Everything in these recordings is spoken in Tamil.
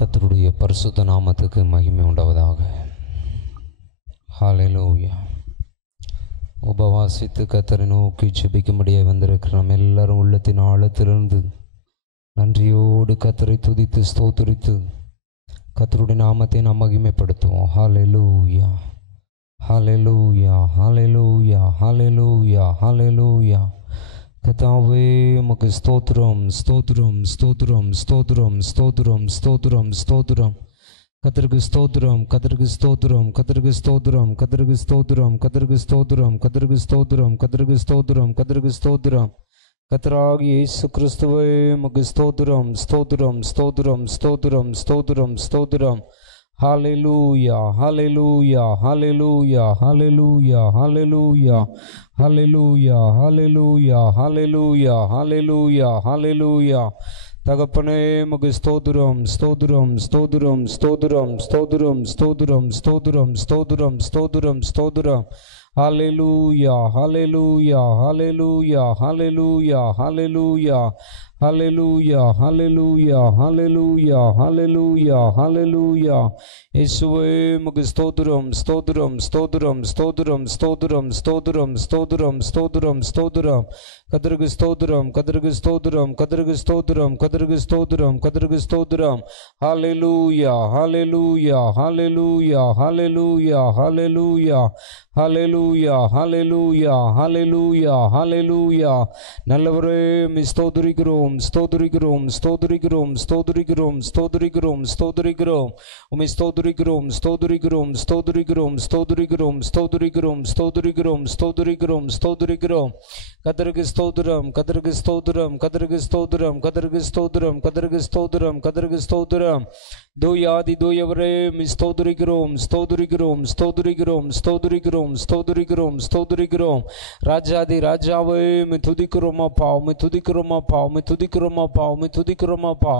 கர்த்தருடைய பரிசுத்த நாமத்துக்கு மகிமை உண்டாவதாக. ஹல்லேலூயா. உபவாசித்து கர்த்தரை நோக்கி ஜெபிக்கும்படியாக வந்திருக்கிற நம்ம எல்லாரும் உள்ளத்தின் ஆழத்திலிருந்து நன்றியோடு கர்த்தரை துதித்து ஸ்தோத்திரித்து கர்த்தருடைய நாமத்தை நாம் மகிமைப்படுத்துவோம். ஹல்லேலூயா, ஹல்லேலூயா, ஹல்லேலூயா, ஹல்லேலூயா, ஹல்லேலூயா. கர்த்தாவே உமக்கு ஸ்தோத்திரம், ஸ்தோத்திரம், ஸ்தோத்திரம், ஸ்தோத்திரம், ஸ்தோத்திரம், ஸ்தோத்திரம், ஸ்தோத்திரம். கர்த்தருக்கு ஸ்தோத்திரம், கர்த்தருக்கு ஸ்தோத்திரம், கர்த்தருக்கு ஸ்தோத்திரம், கர்த்தருக்கு ஸ்தோத்திரம், கர்த்தருக்கு ஸ்தோத்திரம், கர்த்தருக்கு ஸ்தோத்திரம், கர்த்தருக்கு ஸ்தோத்திரம், கர்த்தருக்கு ஸ்தோத்திரம். கர்த்தராகிய இயேசு கிறிஸ்துவே உமக்கு ஸ்தோத்திரம், ஸ்தோத்திரம், ஸ்தோத்திரம், ஸ்தோத்திரம், ஸ்தோத்திரம், ஸ்தோத்திரம். Hallelujah, hallelujah, hallelujah, hallelujah, hallelujah, hallelujah, hallelujah, hallelujah, hallelujah, hallelujah. தகப்பனே உமக்கு ஸ்தோத்திரம், ஸ்தோத்திரம், ஸ்தோத்திரம், ஸ்தோத்திரம், ஸ்தோத்திரம், ஸ்தோத்திரம், ஸ்தோத்திரம், ஸ்தோத்திரம், ஸ்தோத்திரம், ஸ்தோத்திரம். Hallelujah, hallelujah, hallelujah, hallelujah, hallelujah, hallelujah, hallelujah, hallelujah, hallelujah, hallelujah. இயேசுவே உமக்கு ஸ்தோத்திரம், ஸ்தோத்திரம், ஸ்தோத்திரம், ஸ்தோத்திரம், ஸ்தோத்திரம், ஸ்தோத்திரம், ஸ்தோத்திரம், ஸ்தோத்திரம், ஸ்தோத்திரம். கர்த்தருக்கு ஸ்தோத்திரம், கர்த்தருக்கு ஸ்தோத்திரம், கர்த்தருக்கு ஸ்தோத்திரம், கர்த்தருக்கு ஸ்தோத்திரம், கர்த்தருக்கு ஸ்தோத்திரம். Hallelujah, hallelujah, hallelujah, hallelujah, hallelujah, hallelujah, hallelujah, hallelujah, hallelujah. நல்லவரே ஸ்தோத்திரிக்கிறோம், ஸ்தோத்திரிக்கிறோம், ஸ்தோத்திரிக்கிறோம், ஸ்தோத்திரிக்கிறோம், ஸ்தோத்திரிக்கிறோம், ஸ்தோத்திரிக்கிறோம். உம்மை ஸ்தோத்திரிக்கிறோம், ஸ்தோத்திரிக்கிறோம், ஸ்தோத்திரிக்கிறோம், ஸ்தோத்திரிக்கிறோம், ஸ்தோத்திரிக்கிறோம், ஸ்தோத்திரிக்கிறோம், ஸ்தோத்திரிக்கிறோம், ஸ்தோத்திரிக்கிறோம். கர்த்தருக்கு ஸ்தோத்திரம், கர்த்தருக்கு ஸ்தோத்திரம், கர்த்தருக்கு ஸ்தோத்திரம், கர்த்தருக்கு ஸ்தோத்திரம், கர்த்தருக்கு ஸ்தோத்திரம், கர்த்தருக்கு ஸ்தோத்திரம். தூயாதி தூயவரே ஸ்தோத்திரிக்கிறோம், ஸ்தோத்திரிக்கிறோம், ஸ்தோத்திரிக்கிறோம், ஸ்தோத்திரிக்கிறோம், ஸ்தோத்திரிக்கிறோம், ஸ்தோத்திரிக்கிறோம். ராஜாதி ராஜாவே துதிக்கிறோமாப்பா, உம்மை துதிக்கிறோமாப்பா, உம்மை துதிக்கிறோமாப்பா, உம்மை துதிக்கிறோமாப்பா.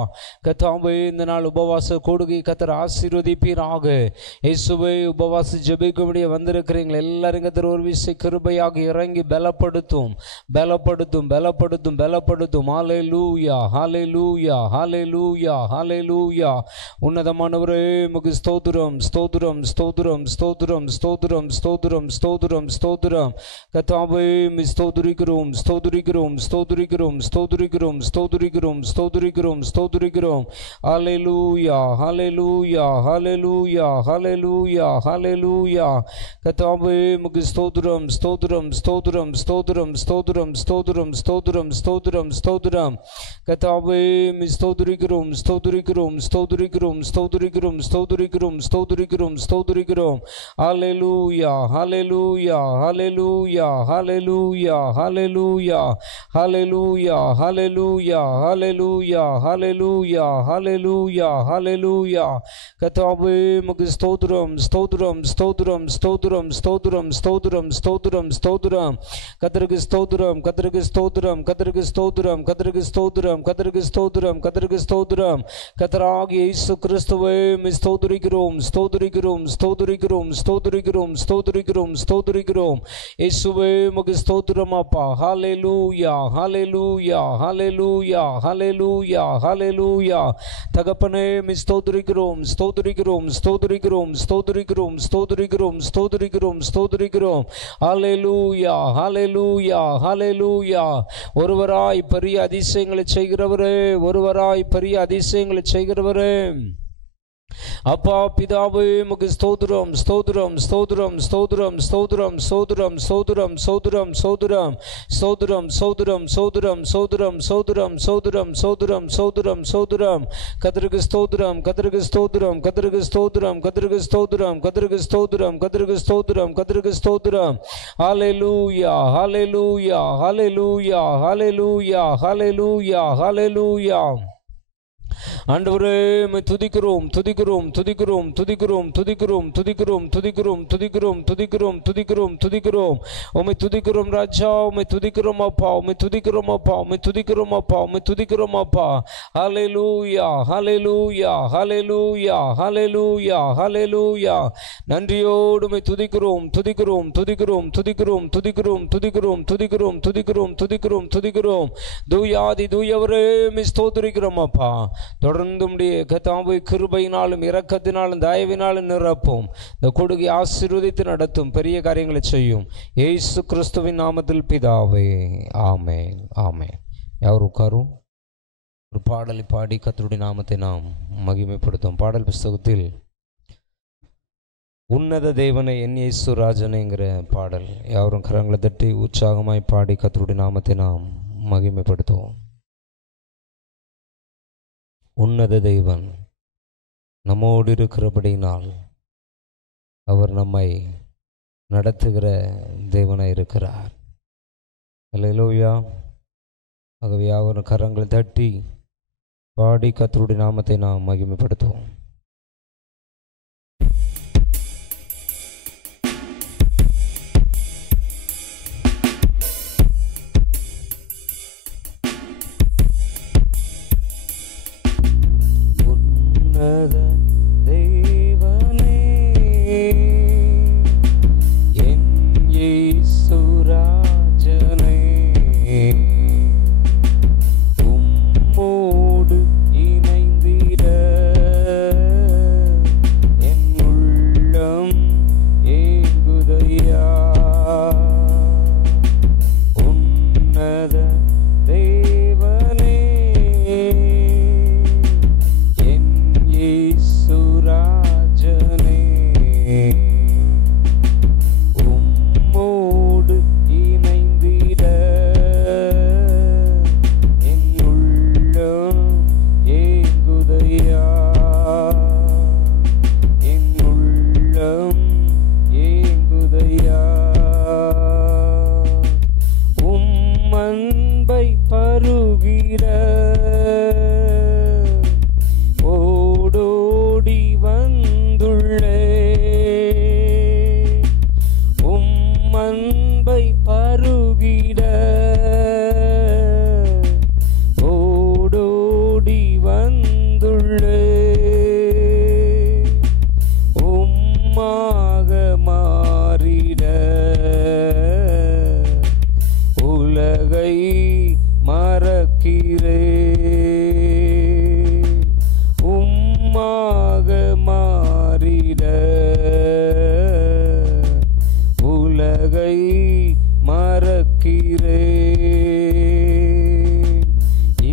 கர்த்தாவே இந்த நாள் உபவாச கூடுகை கர்த்தர் ஆசீர்வதிப்பீராக. இயேசுவே உபவாச ஜெபிக்கும்படியே வந்திருக்கிறீங்க எல்லாரும் கர்த்தர் ஒரு விசை கிருபையாக இறங்கி பலப்படுத்தும், பலப்படுத்தும், பலப்படுத்தும், பலப்படுத்தும். ஹல்லேலூயா, ஹல்லேலூயா, ஹல்லேலூயா, ஹல்லேலூயா. உன்னதமானவரே உமக்கு ஸ்தோத்திரம், ஸ்தோத்திரம், ஸ்தோத்திரம், ஸ்தோத்திரம், ஸ்தோத்திரம், ஸ்தோத்திரம், ஸ்தோத்திரம், ஸ்தோத்திரம். கர்த்தாவே ஸ்தோத்திரிக்கிறோம், ஸ்தோத்திரிக்கிறோம், ஸ்தோத்திரிக்கிறோம், ஸ்தோத்திரிக்கிறோம், ஸ்தோத்திரிக்கிறோம், ஸ்தோத்திரிக்கிறோம், ஸ்தோத்திரிக்கிறோம். ஹல்லேலூயா, ஹல்லேலூயா, ஹல்லேலூயா, ஹல்லேலூயா, ஹல்லேலூயா. கர்த்தாவே உமக்கு ஸ்தோத்திரம், ஸ்தோத்திரம், ஸ்தோத்திரம், ஸ்தோத்திரம், ஸ்தோத்திரம், ஸ்தோத்திரம், ஸ்தோத்திரம், ஸ்தோத்திரம், ஸ்தோத்திரம். கர்த்தாவே ஸ்தோத்திரிக்கிறோம், ஸ்தோத்திரிக்கிறோம், ஸ்தோத்திரிக்கிறோம், ஸ்தோத்திரிக்கிறோம், ஸ்தோத்திரிக்கிறோம், ஸ்தோத்திரிக்கிறோம், ஸ்தோத்திரிக்கிறோம். ஹல்லேலூயா, ஹல்லேலூயா, ஹல்லேலூயா, ஹல்லேலூயா, ஹல்லேலூயா, ஹல்லேலூயா, ஹல்லேலூயா, ஹல்லேலூயா, ஹல்லேலூயா, ஹல்லேலூயா, ஹல்லேலூயா. கர்த்தாவே உமக்கு ஸ்தோத்திரம், ஸ்தோத்திரம், ஸ்தோத்திரம், ஸ்தோத்திரம், ஸ்தோத்திரம், ஸ்தோத்திரம், ஸ்தோத்திரம், ஸ்தோத்திரம். கர்த்தருக்கு ஸ்தோத்திரம், கர்த்தருக்கு ஸ்தோத்திரம், கர்த்தருக்கு ஸ்தோத்திரம், கர்த்தருக்கு ஸ்தோத்திரம், கர்த்தருக்கு ஸ்தோத்திரம், கர்த்தருக்கு ஸ்தோத்திரம். கர்த்தராகிய இயேசு கிறிஸ்துவே ஸ்தோத்திரிக்கிறோம், ஸ்தோத்திரிக்கிறோம், ஸ்தோத்திரிக்கிறோம், ஸ்தோத்திரிக்கிறோம், ஸ்தோத்திரிக்கிறோம், ஸ்தோத்திரிக்கிறோம். இயேசுவே உமக்கு ஸ்தோத்திரமாப்பா. ஹல்லேலூயா, ஹல்லேலூயா, ஹல்லேலூயா, ஹல்லேலூயா, ஹல்லேலூயா. தகப்பனே ஸ்தோத்திரிக்கிறோம், ஸ்தோத்திரிக்கிறோம், ஸ்தோத்திரிக்கிறோம், ஸ்தோத்திரிக்கிறோம், ஸ்தோத்திரிக்கிறோம், ஸ்தோத்திரிக்கிறோம், ஸ்தோத்திரிக்கிறோம். ஹல்லேலூயா, ஹல்லேலூயா, ஹல்லேலூயா. ஒருவராய் பெரிய அதிசயங்களை செய்கிறவரே, ஒருவராய் பெரிய அதிசயங்களை செய்கிறவரே அப்பா பிதாவே உமக்கு ஸ்தோத்திரம், ஸ்தோத்திரம், ஸ்தோத்திரம், ஸ்தோத்திரம், ஸ்தோத்திரம், ஸ்தோத்திரம், ஸ்தோத்திரம், ஸ்தோத்திரம், ஸ்தோத்திரம், ஸ்தோத்திரம், ஸ்தோத்திரம், ஸ்தோத்திரம், ஸ்தோத்திரம், ஸ்தோத்திரம், ஸ்தோத்திரம், ஸ்தோத்திரம், ஸ்தோத்திரம், ஸ்தோத்திரம். கர்த்தருக்கு ஸ்தோத்திரம், கர்த்தருக்கு ஸ்தோத்திரம், கர்த்தருக்கு ஸ்தோத்திரம், கர்த்தருக்கு ஸ்தோத்திரம், கர்த்தருக்கு ஸ்தோத்திரம், கர்த்தருக்கு ஸ்தோத்திரம், கர்த்தருக்கு ஸ்தோத்திரம். ஹல்லேலூயா, ஹல்லேலூயா, ஹல்லேலூயா, ஹல்லேலூயா, ஹல்லேலூயா, ஹல்லேலூயா. ஆண்டவரே துதிக்கிறோம், துதிக்கிறோம், துதிக்கிறோம், துதிக்கிறோம், துதிக்கிறோம், துதிக்கிறோம், துதிக்கிறோம், துதிக்கிறோம், துதிக்கிறோம், துதிக்கிறோம், துதிக்கிறோம். உம்மை துதிக்கிறோம் ராஜா, உம்மை துதிக்கிறோம் அப்பா, உம்மை துதிக்கிறோம் அப்பா, உம்மை துதிக்கிறோம் அப்பா, உம்மை துதிக்கிறோம் அப்பா. ஹல்லேலூயா, ஹல்லேலூயா, ஹல்லேலூயா, ஹல்லேலூயா, ஹல்லேலூயா. நன்றியோடு உம்மை துதிக்கிறோம், துதிக்கிறோம், துதிக்கிறோம், துதிக்கிறோம், துதிக்கிறோம், துதிக்கிறோம், துதிக்கிறோம், துதிக்கிறோம், துதிக்கிறோம், துதிக்கிறோம். தூயாதி தூயவரே ஸ்தோத்திரிக்கிறோம் அப்பா. தொடர்ந்து கர்த்தாவே கிருபையினாலும் இரக்கத்தினாலும் தயவினாலும் நிரப்பும். இந்த கொடுகை ஆசீர்வதித்து நடத்தும், பெரிய காரியங்களை செய்யும். இயேசு கிறிஸ்துவின் நாமத்தில் பிதாவே, ஆமென், ஆமென். யார் உட்காரும்? ஒரு பாடலை பாடி கர்த்தருடைய நாமத்தை நாம் மகிமைப்படுத்தும். பாடல் புஸ்தகத்தில் உன்னத தேவனை என் இயேசு ராஜனைங்கிற பாடல். யாரும் கரங்களை தட்டி உற்சாகமாய் பாடி கர்த்தருடைய நாமத்தை நாம் மகிமைப்படுத்துவோம். உன்னத தேவன் நம்மோடு இருக்கிறபடினால் அவர் நம்மை நடத்துகிற தேவனாய் இருக்கிறார். அல்லேலூயா. ஆகவே யாவரும் கரங்களை தட்டி பாடி கர்த்தருடைய நாமத்தை நாம் மகிமைப்படுத்துவோம். உன்னத தேவனே என் இயேசு ராஜனே, உம்மோடு இணைந்திட என் உள்ளம் ஏங்குதையா. உன்னத தேவனே என் இயேசு ராஜனே, உம்மோடு இணைந்திட என் உள்ளம் ஏங்குதையா. என் உள்ளம் ஏங்குதையா. உம் அன்பை பருகிட ஓடோடி வந்துள்ளே. உம் அன்பை பருகிட ஓடோடி வந்துள்ளே. உம்மாக மாறிட உலகை மறக்கிறே. உம்மாக மாறிட உலகை மறக்கிறே.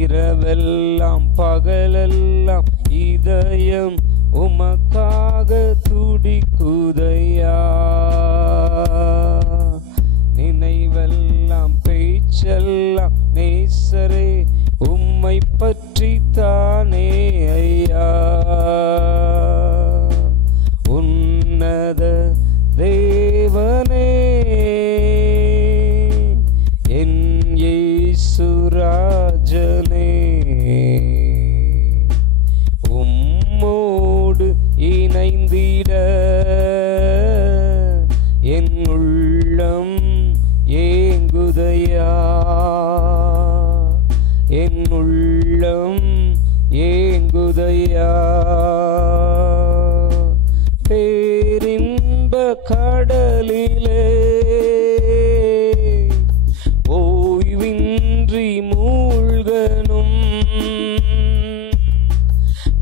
இரவெல்லாம் பகலெல்லாம் இதயம் உமக்காக துடிக்குதையா. நினைவெல்லாம் பேச்செல்லாம் நேசரே உம்மை பற்றி தானே ஐயா. உன்னத தேவனே என் இயேசு ராஜனே, உம்மோடு இணைந்திட என் உள்ளம் ஏங்குதையா. என் உள்ளம் ஏங்குதையா. பேரின்ப கடலிலே ஓய்வின்றி மூழ்கனும்.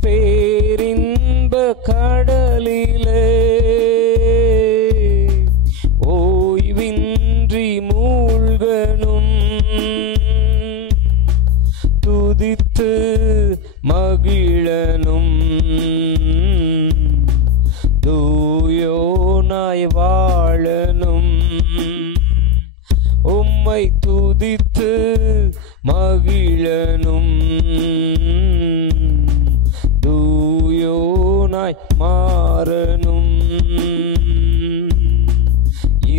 பேரின்ப கடலிலே ஓய்வின்றி மூழ்கனும். துதித்து மகிழனும் தூயோனாய் வாழனும். உம்மை துதித்து மகிழனும் தூயோனாய் மாறனும்.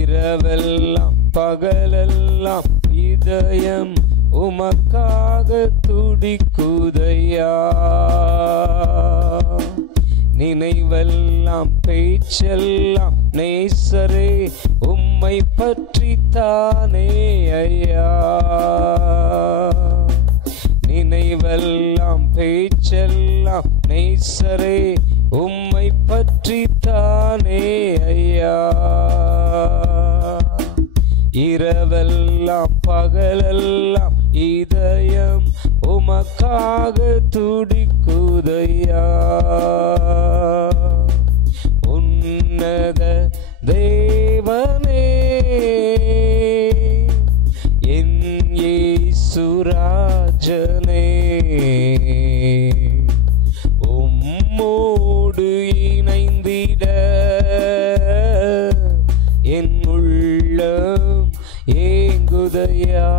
இரவெல்லாம் பகலெல்லாம் இதயம் உமக்காக துடிக்குதையா. நினைவெல்லாம் பேச்செல்லாம் நேசரே உம்மை பற்றி தானே ஐயா. நினைவெல்லாம் பேச்செல்லாம் நேசரே உம்மை பற்றி தானே ஐயா. இரவெல்லாம் பகலெல்லாம் இதயம் உமக்காக துடிக்குதையா. ஏங்குதையா. உன்னத தேவனே என் இயேசு ராஜனே, உம்மோடு இணைந்திட என் உள்ளம் ஏங்குதையா.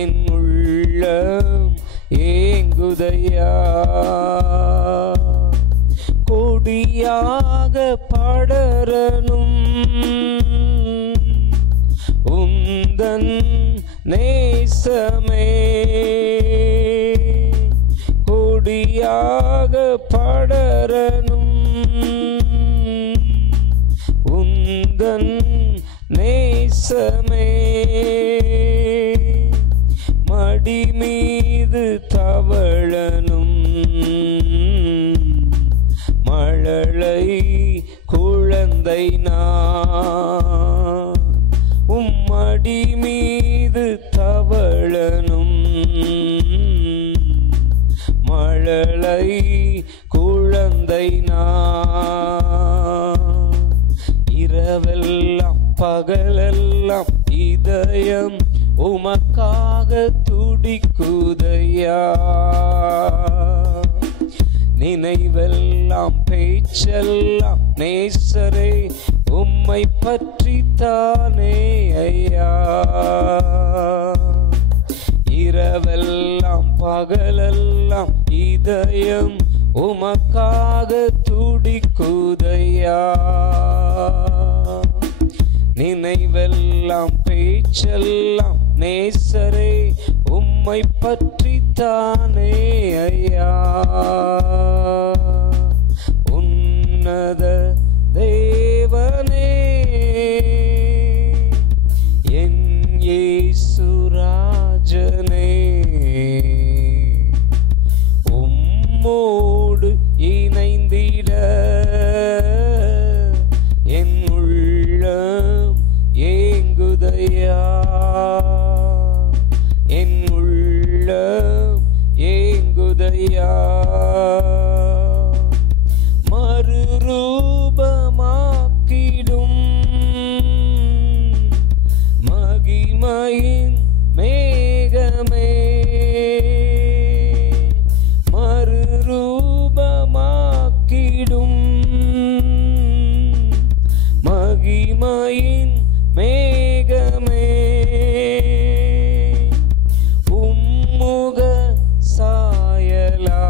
என் உள்ளம் ஏங்குதையா. கொடியாக படரனும் உந்தன் நேசமே, கொடியாக படரனும் உந்தன் நேசமே, மடி மீது தவழனும் மழலை குழந்தை நான், உம்மடி மீது தவழனும் மழலை குழந்தை நான். இரவெல்லாம் பகலெல்லாம் இதயம் உமக்காக துடிக்குதையா. நினைவெல்லாம் பேச்செல்லாம் நேசரே உம்மை பற்றி தானே ஐயா. இரவெல்லாம் பகலெல்லாம் இதயம் உமக்காக துடிக்குதையா. நினைவெல்லாம் பேச்செல்லாம் நேசரே உம்மை பற்றி தானே ஐயா. உன்னத தேவனே என் இயேசு ராஜனே, உம்மோடு இணைந்திட என் உள்ளம் ஏங்குதையா. என் உள்ளம் ஏங்குதையா. மறுரூபமாக்கிடும் மகிமையின் மேகமே, மறுரூபமாக்கிடும் மகிமையின் மேகமே, உம்முக சாயலா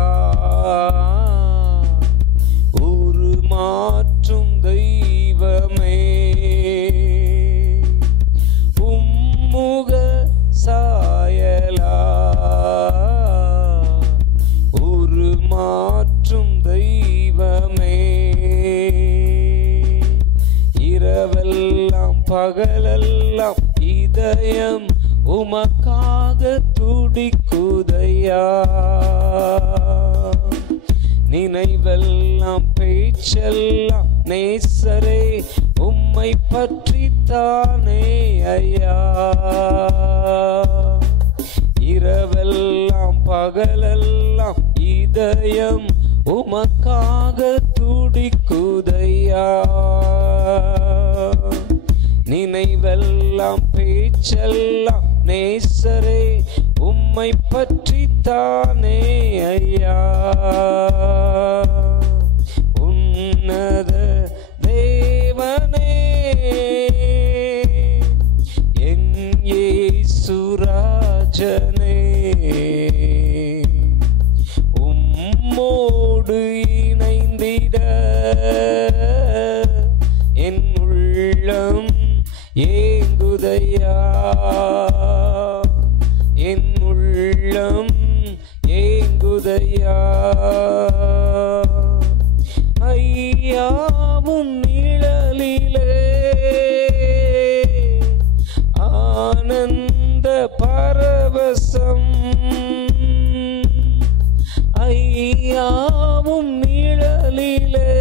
உருமாற்றும் தெய்வமே, உம்முக சாயலா உருமாற்றும் தெய்வமே, இரவெல்லாம் பகலெல்லாம் இதயம் உமக்காக துடிக்குதையா. நினைவெல்லாம் பேச்செல்லாம் நேசரே உம்மை பற்றி தானே ஐயா. இரவெல்லாம் பகலெல்லாம் இதயம் உமக்காக துடிக்குதையா. நினைவெல்லாம் பேச்செல்லாம் நேசரே உம்மை பற்றி தானே ஐயா. உன்னத தேவனே என் இயேசு ராஜனே, உம்மோடு இணைந்திட என் உள்ளம் ஏங்குதையா. என் உள்ளம் ஏங்குதையா. ஐயாவும் நிழலிலே ஆனந்த பரவசம், ஐயாவும் நிழலிலே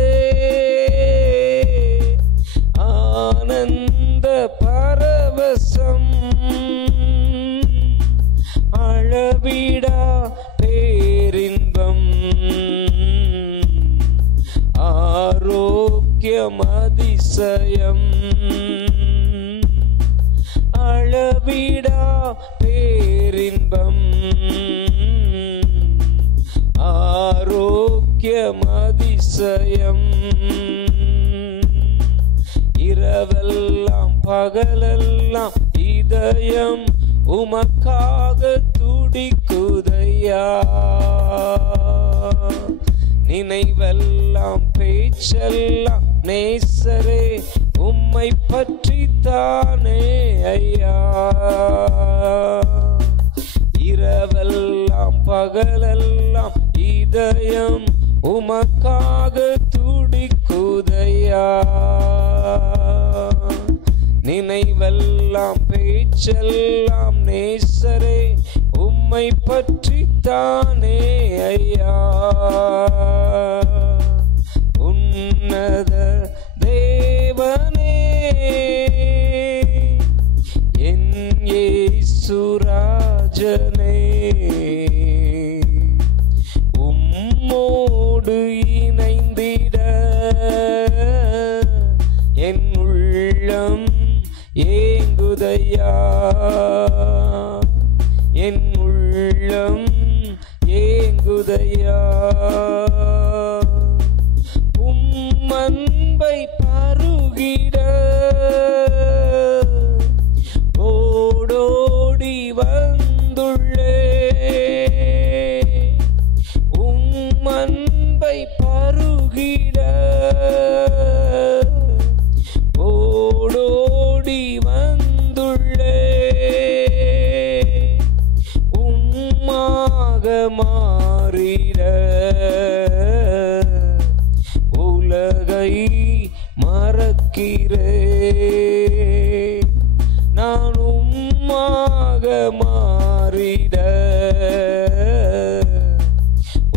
ஆனந்த பரவசம், அளவிட அதிசயம் அளவிடா பேரின்பம் ஆரோக்கியம் அதிசயம் இரவெல்லாம் பகலெல்லாம் இதயம் உமக்காக துடிக்குதையா நினைவெல்லாம் பேச்செல்லாம் நேசரே உம்மை பற்றி தானே ஐயா இரவெல்லாம் பகலெல்லாம் இதயம் உமக்காக துடிக்குதையா நினைவெல்லாம் பேச்செல்லாம் நேசரே உம்மை பற்றி தானே ஐயா உன்னத தேவனே என் இயேசு ராஜனே உம்மோடு இணைந்திட என் உள்ளம் ஏங்குதையா என் உள்ளம் ஏங்குதையா அன்பை பருகிட ஓடோடி வந்துள்ளே அன்பை பருகிட ஓடோடி வந்துள்ளே உம்மாக மாறிட உலகை மறக்கிறே நான் உம்மாக மாறிட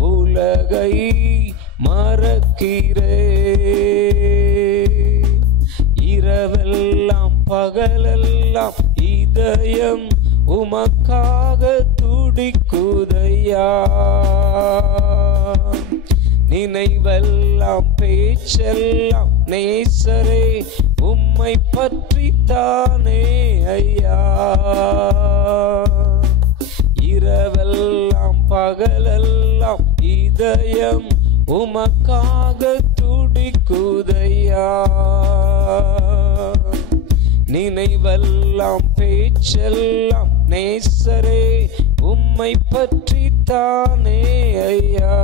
உலகை மறக்கிறே இரவெல்லாம் பகலெல்லாம் இதயம் உமக்காக துடிக்குதையா நினைவெல்லாம் பேச்செல்லாம் நேசரே உம்மை பற்றி தானே ஐயா இரவெல்லாம் பகலெல்லாம் இதயம் உமக்காக துடிக்குதையா நினைவெல்லாம் பேச்செல்லாம் நேசரே உம்மை பற்றி தானே ஐயா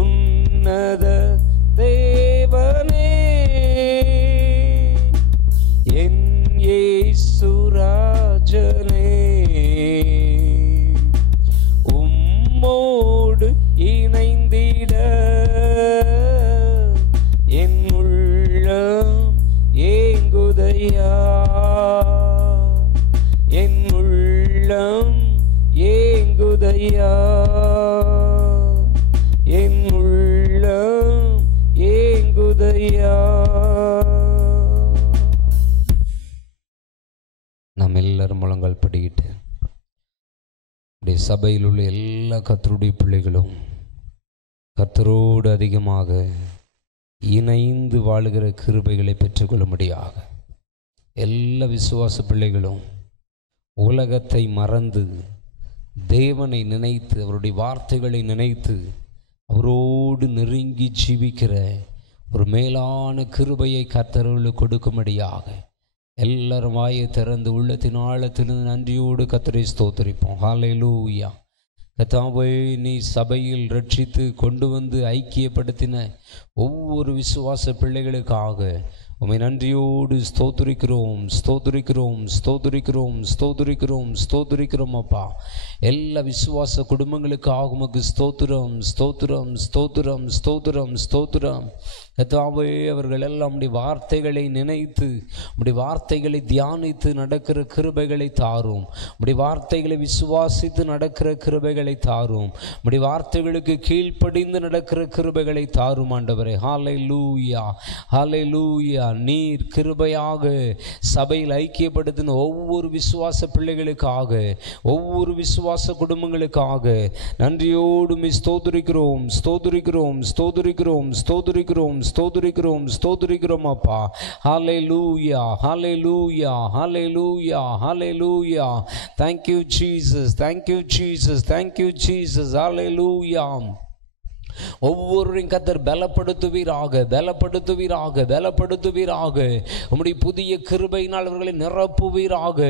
உன்னத தேவனே என் இயேசு ராஜனே உம்மோடு இணைந்திட என் உள்ளம் ஏங்குதையா என் உள்ளம் ஏங்குதையா என் உள்ளம் ஏங்குதையா. நாம் எல்லாரும் முழங்கால் படிக்கிட்டு நம்முடைய சபையில் உள்ள எல்லா கர்த்தருடைய பிள்ளைகளும் கர்த்தரோடு அதிகமாக இணைந்து வாழுகிற கிருபைகளை பெற்றுக்கொள்ளும்படியாக எல்லா விசுவாச பிள்ளைகளும் உலகத்தை மறந்து தேவனை நினைத்து அவருடைய வார்த்தைகளை நினைத்து அவரோடு நெருங்கி ஜீவிக்கிற ஒரு மேலான கிருபையை கர்த்தர்களுக்கு கொடுக்கும்படியாக எல்லாரும் வாயை திறந்து உள்ளத்தின் ஆழத்திலிருந்து நன்றியோடு கர்த்தரை ஸ்தோத்திரிப்போம். ஹல்லேலூயா. கர்த்தாவே, நீ சபையில் ரட்சித்து கொண்டு வந்து ஐக்கியப்படுத்தின ஒவ்வொரு விசுவாச பிள்ளைகளுக்காக உம்மை நன்றியோடு ஸ்தோத்திரிக்கிறோம் ஸ்தோத்திரிக்கிறோம் ஸ்தோத்திரிக்கிறோம் ஸ்தோத்திரிக்கிறோம் ஸ்தோத்திரிக்கிறோம் அப்பா. எல்லா விசுவாச குடும்பங்களுக்காக உமக்கு ஸ்தோத்திரம் ஸ்தோத்திரம் ஸ்தோத்திரம் ஸ்தோத்திரம் ஸ்தோத்திரம். கர்த்தாவே, அவர்கள் எல்லாம் உம்முடைய வார்த்தைகளை நினைத்து உம்முடைய வார்த்தைகளை தியானித்து நடக்கிற கிருபைகளை தாரும். உம்முடைய வார்த்தைகளை விசுவாசித்து நடக்கிற கிருபைகளை தாரும். உம்முடைய வார்த்தைகளுக்கு கீழ்ப்படிந்து நடக்கிற கிருபைகளை தாரும் ஆண்டவரே. ஆண்டவரே. ஹல்லேலூயா, ஹல்லேலூயா. நீர் கிருபையாக சபையில் ஐக்கியப்படுத்தின ஒவ்வொரு விசுவாச பிள்ளைகளுக்காக, ஒவ்வொரு விசுவாச குடும்பங்களுக்காக நன்றியோடு ஸ்தோத்திரிக்கிறோம், ஸ்தோத்திரிக்கிறோம், ஸ்தோத்திரிக்கிறோம், ஸ்தோத்திரிக்கிறோம், ஸ்தோத்திரிக்கிறோம், ஸ்தோத்திரிக்கிறோம் அப்பா. ஹல்லேலூயா, ஹல்லேலூயா, ஹல்லேலூயா, ஹல்லேலூயா. Thank you Jesus, thank you Jesus, thank you Jesus. ஹல்லேலூயா. ஒவ்வொருவரையும் கர்த்தர் பலப்படுத்துவீராக, பலப்படுத்துவீராக, பலப்படுத்துவீராக. உம்முடைய புதிய கிருபையினால் அவர்களை நிரப்புவீராக,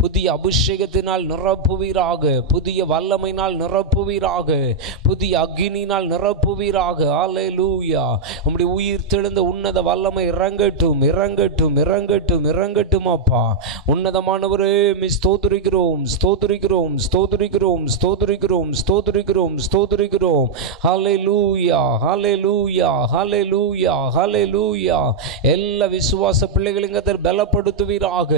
புதிய அபிஷேகத்தினால் நிரப்புவீராக, புதிய வல்லமையினால் நிரப்புவீராக, புதிய அக்கினியினால் நிரப்புவீராக. ஹல்லேலூயா. உம்முடைய உயிர் தெழுந்த உன்னத வல்லமை இறங்கட்டும், இறங்கட்டும், இறங்கட்டும், இறங்கட்டும் அப்பா. உன்னதமானவரே ஸ்தோத்திரிக்கிறோம், ஸ்தோத்திரிக்கிறோம், ஸ்தோத்திரிக்கிறோம், ஸ்தோத்திரிக்கிறோம், ஸ்தோத்திரிக்கிறோம், ஸ்தோத்திரிக்கிறோம். ஹல்லேலூயா, ஹல்லேலூயா, ஹல்லேலூயா, ஹல்லேலூயா. எல்லா விசுவாச பிள்ளைகளையும் கர்த்தர் பலப்படுத்துவீராக.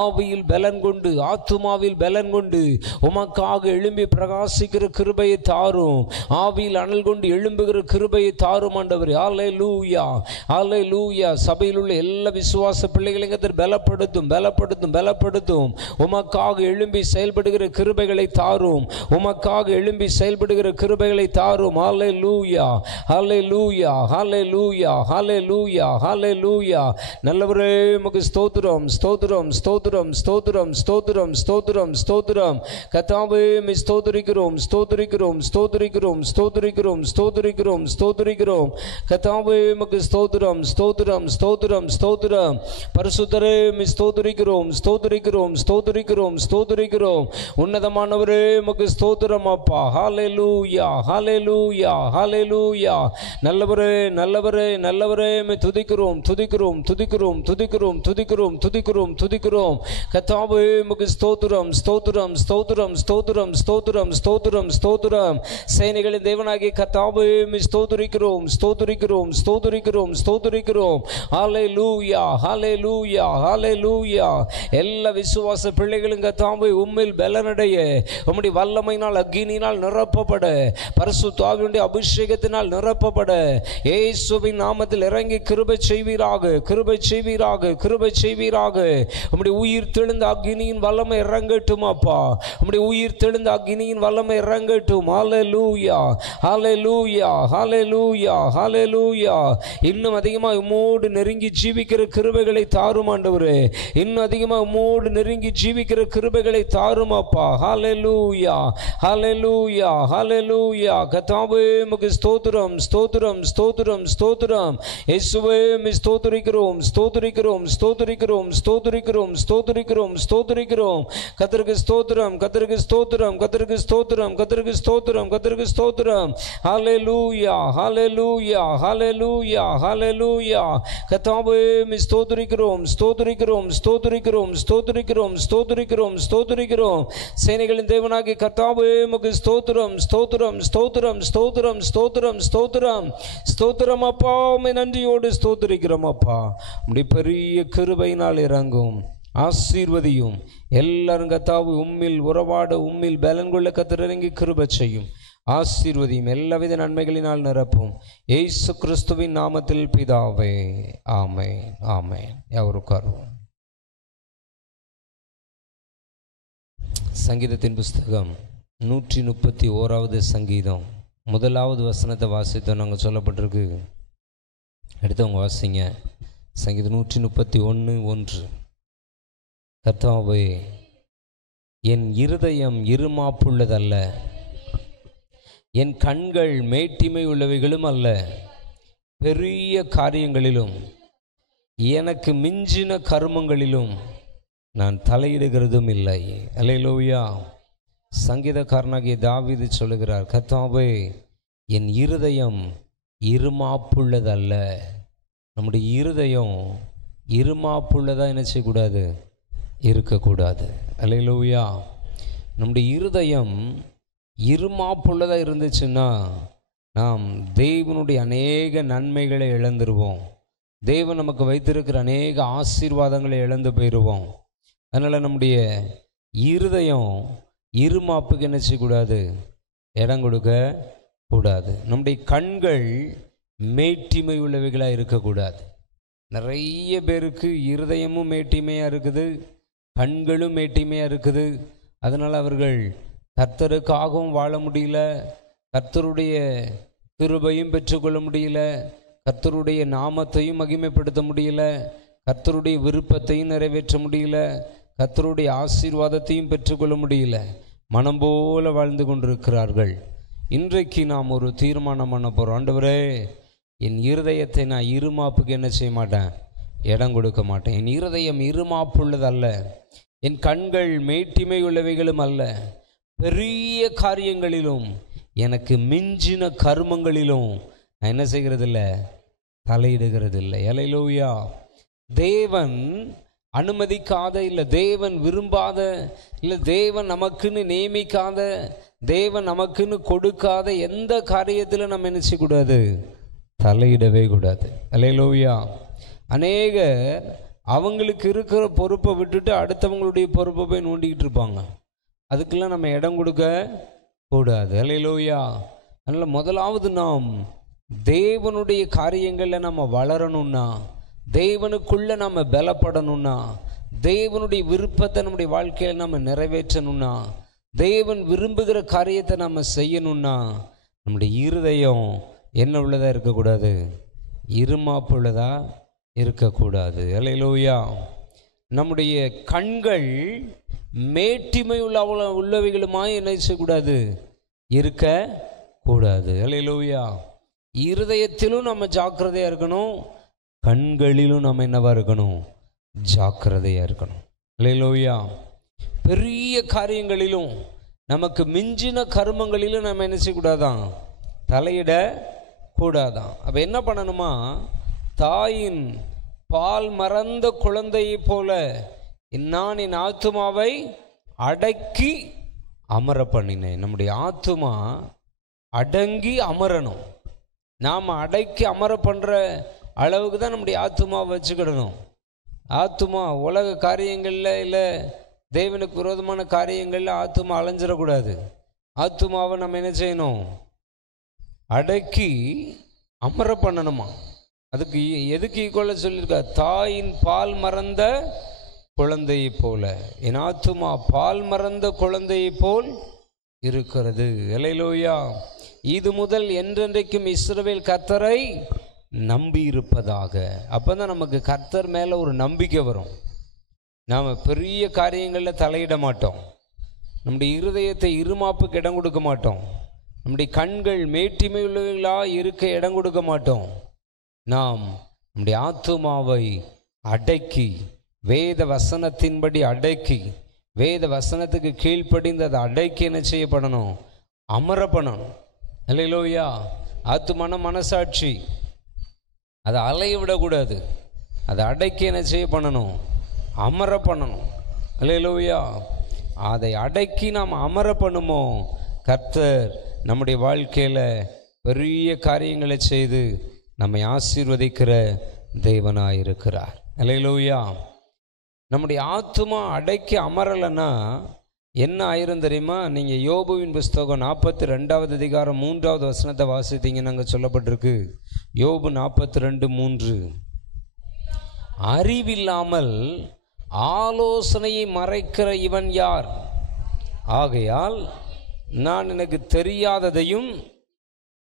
ஆவியில் பலன் கொண்டு, ஆத்துமாவில் பலன் கொண்டு உமக்காக எழும்பி பிரகாசிக்கிற கிருபையை தாரும். ஆவியில் அனல் கொண்டு எழும்புகிற கிருபையை தாரும் ஆண்டவரே. ஹல்லேலூயா, ஹல்லேலூயா. சபையில் உள்ள எல்லா விசுவாச பிள்ளைகளையும் கர்த்தர் பலப்படுத்தும், பலப்படுத்தும், பலப்படுத்தும். உமக்காக எழும்பி செயல்படுகிற கிருபைகளை தாரும். உமக்காக எழும்பி செயல்படுகிற கிருபைகளை தாரும். ஹல்லேலூயா, ஹல்லேலூயா, ஹல்லேலூயா, ஹல்லேலூயா, ஹல்லேலூயா. நல்லவரே உமக்கு ஸ்தோத்திரம், ஸ்தோத்திரம், ஸ்தோத்திரம், ஸ்தோத்திரம், ஸ்தோத்திரம், ஸ்தோத்திரம், ஸ்தோத்திரம். கர்த்தாவே ஸ்தோத்திரிக்கிறோம், ஸ்தோத்திரிக்கிறோம், ஸ்தோத்திரிக்கிறோம், ஸ்தோத்திரிக்கிறோம், ஸ்தோத்திரிக்கிறோம், ஸ்தோத்திரிக்கிறோம். கர்த்தாவே உமக்கு ஸ்தோத்திரம், ஸ்தோத்திரம், ஸ்தோத்திரம், ஸ்தோத்திரம். பரிசுத்தரே ஸ்தோத்திரிக்கிறோம், ஸ்தோத்திரிக்கிறோம், ஸ்தோத்திரிக்கிறோம், ஸ்தோத்திரிக்கிறோம். உன்னதமானவரே உமக்கு ஸ்தோத்திரம் அப்பா. ஹல்லேலூயா, ஹல்லேலூயா, ஹல்லேலூயா. நல்லவரே, நல்லவரே, நல்லவரே துதிக்கிறோம், துதிக்கிறோம், துதிக்கிறோம், துதிக்கிறோம், துதிக்கிறோம், துதிக்கிறோம், துதிக்கிறோம். கர்த்தாவே உமக்கு ஸ்தோத்திரம், ஸ்தோத்திரம், ஸ்தோத்திரம், ஸ்தோத்திரம், ஸ்தோத்திரம், ஸ்தோத்திரம், ஸ்தோத்திரம். சேனைகளின் தேவனாகிய கர்த்தாவே ஸ்தோத்திரிக்கிறோம், ஸ்தோத்திரிக்கிறோம், ஸ்தோத்திரிக்கிறோம், ஸ்தோத்திரிக்கிறோம். ஹல்லேலூயா, ஹல்லேலூயா, ஹல்லேலூயா. எல்லா விசுவாச பிள்ளைகளும் கர்த்தாவே உம்மில் பலனடைய, உம்முடைய வல்லமையினால் அக்கினியினால் நிரப்பப்பட, பரிசுத்த ஆவியுடைய அபிஷேகத்தினால் நிரப்பப்பட இயேசுவின் நாமத்தில் இறங்கி கிருபை செய்வீராக, கிருபை செய்வீராக, கிருபை செய்வீராக. உம்முடைய உயிர் தெழுந்த அக்கினியின் வல்லமை இறங்கட்டும் அப்பா. உம்முடைய உயிர் தெழுந்த அக்கினியின் வல்லமை இறங்கட்டும். ஹல்லேலூயா, ஹல்லேலூயா, ஹல்லேலூயா, ஹல்லேலூயா. இன்னும் அதிகமாக உம்மோடு நெருங்கி ஜீவிக்கிற கிருபைகளை தாரும் ஆண்டவரே. இன்னும் அதிகமாக உம்மோடு நெருங்கி ஜீவிக்கிற கிருபைகளை தாரும் அப்பா. ஹல்லேலூயா, ஹல்லேலூயா, ஹல்லேலூயா. கர்த்தாவே உமக்கு ஸ்தோத்திரம், ஸ்தோத்திரம், ஸ்தோத்திரம், ஸ்தோத்திரம். இயேசுவே ஸ்தோத்திரிக்கிறோம், ஸ்தோத்திரிக்கிறோம், ஸ்தோத்திரிக்கிறோம், ஸ்தோத்திரிக்கிறோம், ஸ்தோத்திரிக்கிறோம், ஸ்தோத்திரிக்கிறோம். கர்த்தருக்கு ஸ்தோத்திரம், கர்த்தருக்கு ஸ்தோத்திரம், கர்த்தருக்கு ஸ்தோத்திரம், கர்த்தருக்கு ஸ்தோத்திரம், கர்த்தருக்கு ஸ்தோத்திரம். ஹல்லேலூயா, ஹல்லேலூயா, ஹல்லேலூயா, ஹல்லேலூயா. கர்த்தாவே ஸ்தோத்திரிக்கிறோம், ஸ்தோத்திரிக்கிறோம், ஸ்தோத்திரிக்கிறோம், ஸ்தோத்திரிக்கிறோம், ஸ்தோத்திரிக்கிறோம், ஸ்தோத்திரிக்கிறோம். சேனைகளின் தேவனாகிய கர்த்தாவே உமக்கு ஸ்தோத்திரம், ஸ்தோத்திரம், ஸ்தோத்திரம், ஸ்தோத்திரம், ஸ்தோத்திரம், ஸ்தோத்திரம், ஸ்தோத்திரம் அப்பா. உம்மை நன்றியோடு ஸ்தோத்திரிக்கிறோம் அப்பா. உம்முடைய பெரிய கிருபையினால் இறங்கும், ஆசீர்வதியும். எல்லாரும் கர்த்தாவே உம்மில் உறவாட, உம்மில் பலன் கொள்ள கர்த்தர் இறங்கி கிருபை செய்யும், ஆசீர்வதியும். எல்லாவித நன்மைகளினால் நிரப்பும். இயேசு கிறிஸ்துவின் நாமத்தில் பிதாவே, ஆமென், ஆமென். யாவருக்காரும் சங்கீதத்தின் புஸ்தகம் 131வது சங்கீதம் 1வது வசனத்தை வாசித்தோம். நாங்கள் சொல்லப்பட்டிருக்கு. அடுத்தவங்க வாசிங்க. சங்கீதம் 131:1. கர்த்தாவே, என் இருதயம் இருமாப்புள்ளதல்ல, என் கண்கள் மேட்டிமை உள்ளவைகளும் அல்ல. பெரிய காரியங்களிலும் எனக்கு மிஞ்சின கர்மங்களிலும் நான் தலையிடுகிறதும் இல்லை. அல்லேலூயா. சங்கீதக்காரனாகிய தாவீது சொல்லுகிறார், கர்த்தாவே, என் இருதயம் இருமாப்புள்ளதல்ல. நம்முடைய இருதயம் இருமாப்புள்ளதாக என்ன செய்யக்கூடாது? இருக்கக்கூடாது. அல்லேலூயா. நம்முடைய இருதயம் இருமாப்புள்ளதாக இருந்துச்சுன்னா நாம் தேவனுடைய அநேக நன்மைகளை இழந்துருவோம். தேவன் நமக்கு வைத்திருக்கிற அநேக ஆசீர்வாதங்களை இழந்து போயிடுவோம். அதனால் நம்முடைய இருதயம் இருமாப்புக்கு என்ன செய்யக்கூடாது? இடம் கொடுக்க கூடாது. நம்முடைய கண்கள் மேட்டிமை உள்ளவைகளாக இருக்கக்கூடாது. நிறைய பேருக்கு இருதயமும் மேட்டிமையாக இருக்குது, கண்களும் மேட்டிமையாக இருக்குது. அதனால் அவர்கள் கர்த்தருக்காகவும் வாழ முடியல, கர்த்தருடைய கிருபையும் பெற்றுக்கொள்ள முடியல, கர்த்தருடைய நாமத்தையும் மகிமைப்படுத்த முடியல, கர்த்தருடைய விருப்பத்தையும் நிறைவேற்ற முடியல, கர்த்தருடைய ஆசீர்வாதத்தையும் பெற்றுக்கொள்ள முடியல. மனம் போல வாழ்ந்து கொண்டிருக்கிறார்கள். இன்றைக்கு நாம் ஒரு தீர்மானம் பண்ண போகிறோம். ஆண்டவரே, என் இருதயத்தை நான் இருமாப்புக்கு என்ன செய்ய மாட்டேன், இடம் கொடுக்க மாட்டேன். என் இருதயம் இருமாப்புள்ளதல்ல, என் கண்கள் மேட்டிமை உள்ளவைகளும் அல்ல. பெரிய காரியங்களிலும் எனக்கு மிஞ்சின கர்மங்களிலும் நான் என்ன செய்கிறதில்ல, தலையிடுகிறதில்லை. அல்லேலூயா. தேவன் அனுமதிக்காத, இல்லை தேவன் விரும்பாத, இல்லை தேவன் நமக்குன்னு நியமிக்காத, தேவன் நமக்குன்னு கொடுக்காத எந்த காரியத்தில் நம்ம என்ன செய்யக்கூடாது, தலையிடவே கூடாது. அல்லேலூயா. அநேகர் அவங்களுக்கு இருக்கிற பொறுப்பை விட்டுட்டு அடுத்தவங்களுடைய பொறுப்பை போய் நோண்டிக்கிட்டு இருப்பாங்க. அதுக்கெல்லாம் நம்ம இடம் கொடுக்க கூடாது. அல்லேலூயா. அதனால் முதலாவது நாம் தேவனுடைய காரியங்களில் நம்ம வளரணும்னா, தேவனுக்குள்ளே நம்ம பலப்படணும்னா, தேவனுடைய விருப்பத்தை நம்முடைய வாழ்க்கையில் நம்ம நிறைவேற்றணும்னா, தேவன் விரும்புகிற காரியத்தை நம்ம செய்யணும்னா, நம்முடைய இருதயம் என்ன உள்ளதாக இருக்கக்கூடாது, இருமாப்பு உள்ளதாக இருக்கக்கூடாது. அல்லேலூயா. நம்முடைய கண்கள் மேட்டிமை உள்ளவைகளுமாய் என்ன செய்யக்கூடாது, இருக்கக்கூடாது. அல்லேலூயா. இருதயத்திலும் நம்ம ஜாக்கிரதையாக இருக்கணும், கண்களிலும் நம்ம என்னவா இருக்கணும், ஜாக்கிரதையாக இருக்கணும். அல்லேலூயா. பெரிய காரியங்களிலும் நமக்கு மிஞ்சின கர்மங்களிலும் நம்ம என்ன செய்யக்கூடாதான், தலையிட கூடாதான். அப்போ என்ன பண்ணணுமா, தாயின் பால் மறந்த குழந்தையை போல நான் என் ஆத்துமாவை அடக்கி அமர பண்ணினேன். நம்முடைய ஆத்துமா அடங்கி அமரணும். நாம் அடக்கி அமர பண்ணுற அளவுக்கு தான் நம்முடைய ஆத்துமாவை வச்சுக்கிடணும். ஆத்துமா உலக காரியங்களில், இல்லை தேவனுக்கு விரோதமான காரியங்களில் ஆத்துமா அலைஞ்சிடக்கூடாது. ஆத்துமாவை நம்ம என்ன செய்யணும், அடக்கி அமர பண்ணணுமா. அதுக்கு எதுக்கு ஈக்குவலாக சொல்லியிருக்கா, தாயின் பால் மறந்த குழந்தையை போல, என் ஆத்துமா பால் மறந்த குழந்தையை போல் இருக்கிறது. அல்லேலூயா. இது முதல் என்றென்றைக்கும் இஸ்ரவேல் கர்த்தரை நம்பி இருப்பதாக. அப்போ தான் நமக்கு கர்த்தர் மேலே ஒரு நம்பிக்கை வரும். நாம் பெரிய காரியங்களில் தலையிட மாட்டோம், நம்முடைய இருதயத்தை இருமாப்புக்கு இடம் கொடுக்க மாட்டோம், நம்முடைய கண்கள் மேட்டிமை உள்ளவர்களாக இருக்க இடம் கொடுக்க மாட்டோம். நாம் நம்முடைய ஆத்துமாவை அடக்கி, வேத வசனத்தின்படி அடக்கி, வேத வசனத்துக்கு கீழ்ப்படிந்து அதை அடக்கி என்ன செய்யப்படணும், அமர பண்ணணும். அல்லேலூயா. ஆத்துமான மனசாட்சி, அதை அலைய விடக்கூடாது, அதை அடக்கி என்ன செய்ய பண்ணணும், அமர பண்ணணும். அல்லேலூயா. அதை அடக்கி நாம் அமர பண்ணுமோ, கர்த்தர் நம்முடைய வாழ்க்கையில் பெரிய காரியங்களை செய்து நம்மை ஆசீர்வதிக்கிற தேவனாக இருக்கிறார். அல்லேலூயா. நம்முடைய ஆத்துமா அடக்கி அமரலைன்னா என்ன ஆயிரும் தெரியுமா? நீங்கள் யோபுவின் புஸ்தகம் 42வது அதிகாரம் 3வது வசனத்தை வாசித்தீங்கன்னு அங்கே சொல்லப்பட்டிருக்கு. யோபு 42:3. அறிவில்லாமல் ஆலோசனையை மறைக்கிற இவன் யார்? ஆகையால் நான் எனக்கு தெரியாததையும்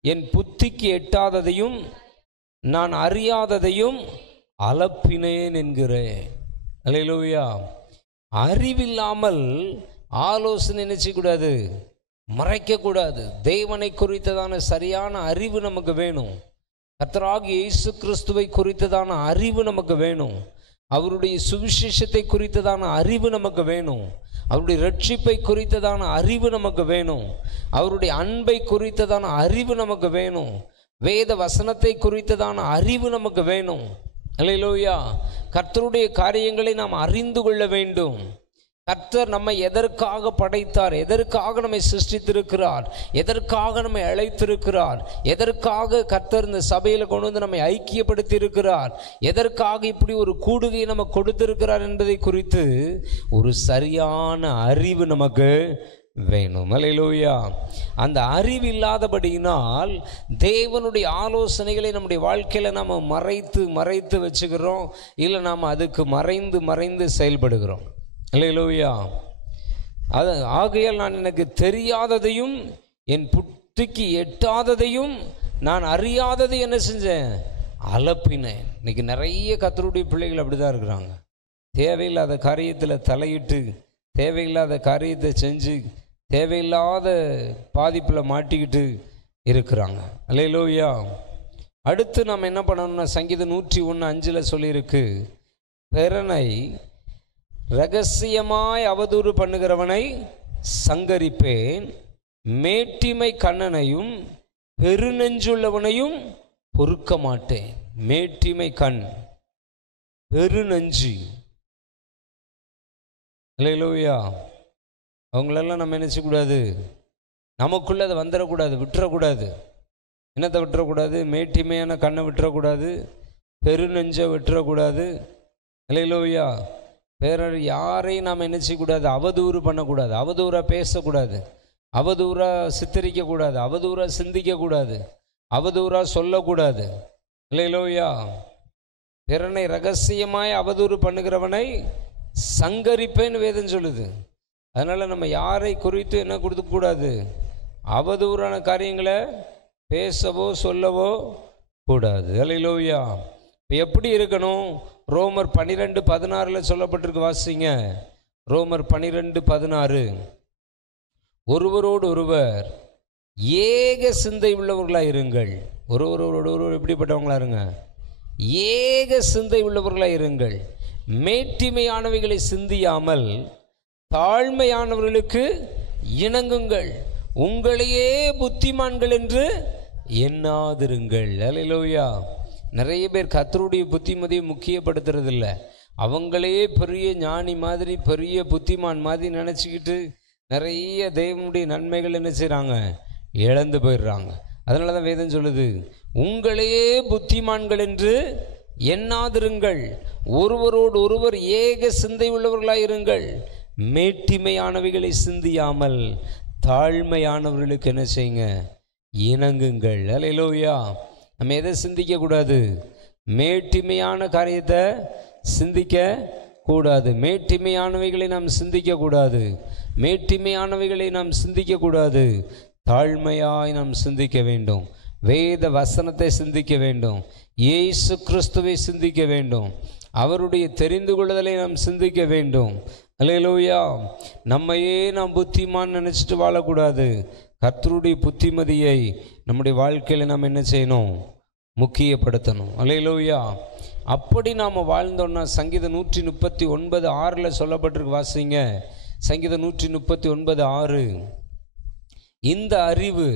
என் புத்திக்கு எட்டாததையும் நான் அறியாததையும் அலப்பினேன் என்கிறேன். அல்லேலூயா. அறிவில்லாமல் ஆலோசனை நினைச்சக்கூடாது, மறைக்கக்கூடாது. தேவனை குறித்ததான சரியான அறிவு நமக்கு வேணும். கர்த்தராகிய இயேசு கிறிஸ்துவை குறித்ததான அறிவு நமக்கு வேணும். அவருடைய சுவிசேஷத்தை குறித்ததான அறிவு நமக்கு வேணும். அவருடைய ரட்சிப்பை குறித்ததான அறிவு நமக்கு வேணும். அவருடைய அன்பை குறித்ததான அறிவு நமக்கு வேணும். வேத வசனத்தை குறித்ததான அறிவு நமக்கு வேணும். அல்லேலூயா. கர்த்தருடைய காரியங்களை நாம் அறிந்து கொள்ள வேண்டும். கர்த்தர் நம்மை எதற்காக படைத்தார், எதற்காக நம்மை சிருஷ்டித்திருக்கிறார், எதற்காக நம்மை அழைத்திருக்கிறார், எதற்காக கர்த்தர் இந்த சபையில் கொண்டு வந்து நம்மை ஐக்கியப்படுத்தி இருக்கிறார், எதற்காக இப்படி ஒரு கூடுகையை நம்ம கொடுத்திருக்கிறார் என்பதை குறித்து ஒரு சரியான அறிவு நமக்கு வேணும். அல்லேலூயா. அந்த அறிவு இல்லாதபடியினால் தேவனுடைய ஆலோசனைகளை நம்முடைய வாழ்க்கையில் நாம் மறைத்து மறைத்து வச்சுக்கிறோம், இல்லை நாம் அதுக்கு மறைந்து மறைந்து செயல்படுகிறோம். அல்லேலூயா. அது ஆகையால் நான் எனக்கு தெரியாததையும் என் புத்திக்கு எட்டாததையும் நான் அறியாததை என்ன செஞ்சேன், அலப்பினேன். இன்னைக்கு நிறைய கர்த்தருடைய பிள்ளைகள் அப்படி தான் இருக்கிறாங்க. தேவையில்லாத காரியத்தில் தலையிட்டு தேவையில்லாத காரியத்தை செஞ்சு தேவையில்லாத பாதிப்பில் மாட்டிக்கிட்டு இருக்கிறாங்க. அல்லேலூயா. அடுத்து நாம் என்ன பண்ணணும்னா, சங்கீதம் 101:5 சொல்லியிருக்கு, பிறனை இரகசியமாய் அவதூறு பண்ணுகிறவனை சங்கரிப்பேன், மேட்டிமை கண்ணனையும் பெருநெஞ்சுள்ளவனையும் பொறுக்க மாட்டேன். மேட்டிமை கண், பெருநெஞ்சு. அல்லேலூயா. அவங்களெல்லாம் நம்ம நினைச்சக்கூடாது, நமக்குள்ளே அதை வந்துடக்கூடாது, விட்டுறக்கூடாது. என்னத்தை விட்டுறக்கூடாது? மேட்டிமையான கண்ணை விட்டுறக்கூடாது, பெருநெஞ்சை விட்டுறக்கூடாது. அல்லேலூயா. வேற யாரையும் நாம் நினைச்சக்கூடாது, அவதூறு பண்ணக்கூடாது, அவதூறாக பேசக்கூடாது, அவதூறாக சித்தரிக்கக்கூடாது, அவதூறாக சிந்திக்கக்கூடாது, அவதூறாக சொல்லக்கூடாது. அல்லேலூயா. பிறனை இரகசியமாய் அவதூறு பண்ணுகிறவனை சங்கரிப்பேன்னு வேதம் சொல்லுது. அதனால் நம்ம யாரை குறித்து என்ன கொடுக்கக்கூடாது, அவதூறான காரியங்களை பேசவோ சொல்லவோ கூடாது. அல்லேலூயா. இப்போ எப்படி இருக்கணும்? ரோமர் 12:16 சொல்லப்பட்டிருக்கு, வாசிங்க. ரோமர் 12:16, ஒருவரோடு ஒருவர் ஏக சிந்தை உள்ளவர்களாக இருங்கள். ஒருவரோடு ஒருவர் எப்படிப்பட்டவங்களா இருங்க? ஏக சிந்தை உள்ளவர்களாக இருங்கள். மேட்டிமையானவைகளை சிந்தியாமல் தாழ்மையானவர்களுக்கு இணங்குங்கள். உங்களையே புத்திமான்கள் என்று எண்ணாதிருங்கள். அல்லேலூயா. நிறைய பேர் கர்த்தருடைய புத்திமதியை முக்கியப்படுத்துறதில்ல. அவங்களே பெரிய ஞானி மாதிரி, பெரிய புத்திமான் மாதிரி நினச்சிக்கிட்டு நிறைய தேவனுடைய நன்மைகள் என்ன செய்கிறாங்க, இழந்து போயிடுறாங்க. அதனால தான் வேதம் சொல்லுது, உங்களையே புத்திமான்கள் என்று எண்ணாதிருங்கள், ஒருவரோடு ஒருவர் ஏக சிந்தை உள்ளவர்களாக இருங்கள், மேட்டிமையானவைகளை சிந்தியாமல் தாழ்மையானவர்களுக்கு என்ன செய்யுங்க, இணங்குங்கள். அல்லேலூயா. நம்ம எதை சிந்திக்க கூடாது? மேட்டிமையான காரியத்தை சிந்திக்க கூடாது. மேட்டிமையானவைகளை நாம் சிந்திக்க கூடாது. மேட்டிமையானவைகளை நாம் சிந்திக்க கூடாது. தாழ்மையாய் நாம் சிந்திக்க வேண்டும். வேத வசனத்தை சிந்திக்க வேண்டும். இயேசு கிறிஸ்துவை சிந்திக்க வேண்டும். அவருடைய தெரிந்து கொள்ளுதலை நாம் சிந்திக்க வேண்டும். அல்லேலூயா. நம்மையே நாம் புத்திமான் நினச்சிட்டு வாழக்கூடாது. கர்த்தருடைய புத்திமதியை நம்முடைய வாழ்க்கையில் நாம் என்ன செய்யணும்? முக்கியப்படுத்தணும். அல்லேலூயா. அப்படி நாம் வாழ்ந்தோன்னா சங்கீதம் 139:6 சொல்லப்பட்டிருக்கு, வாசிங்க. சங்கீதம் 139:6, இந்த அறிவு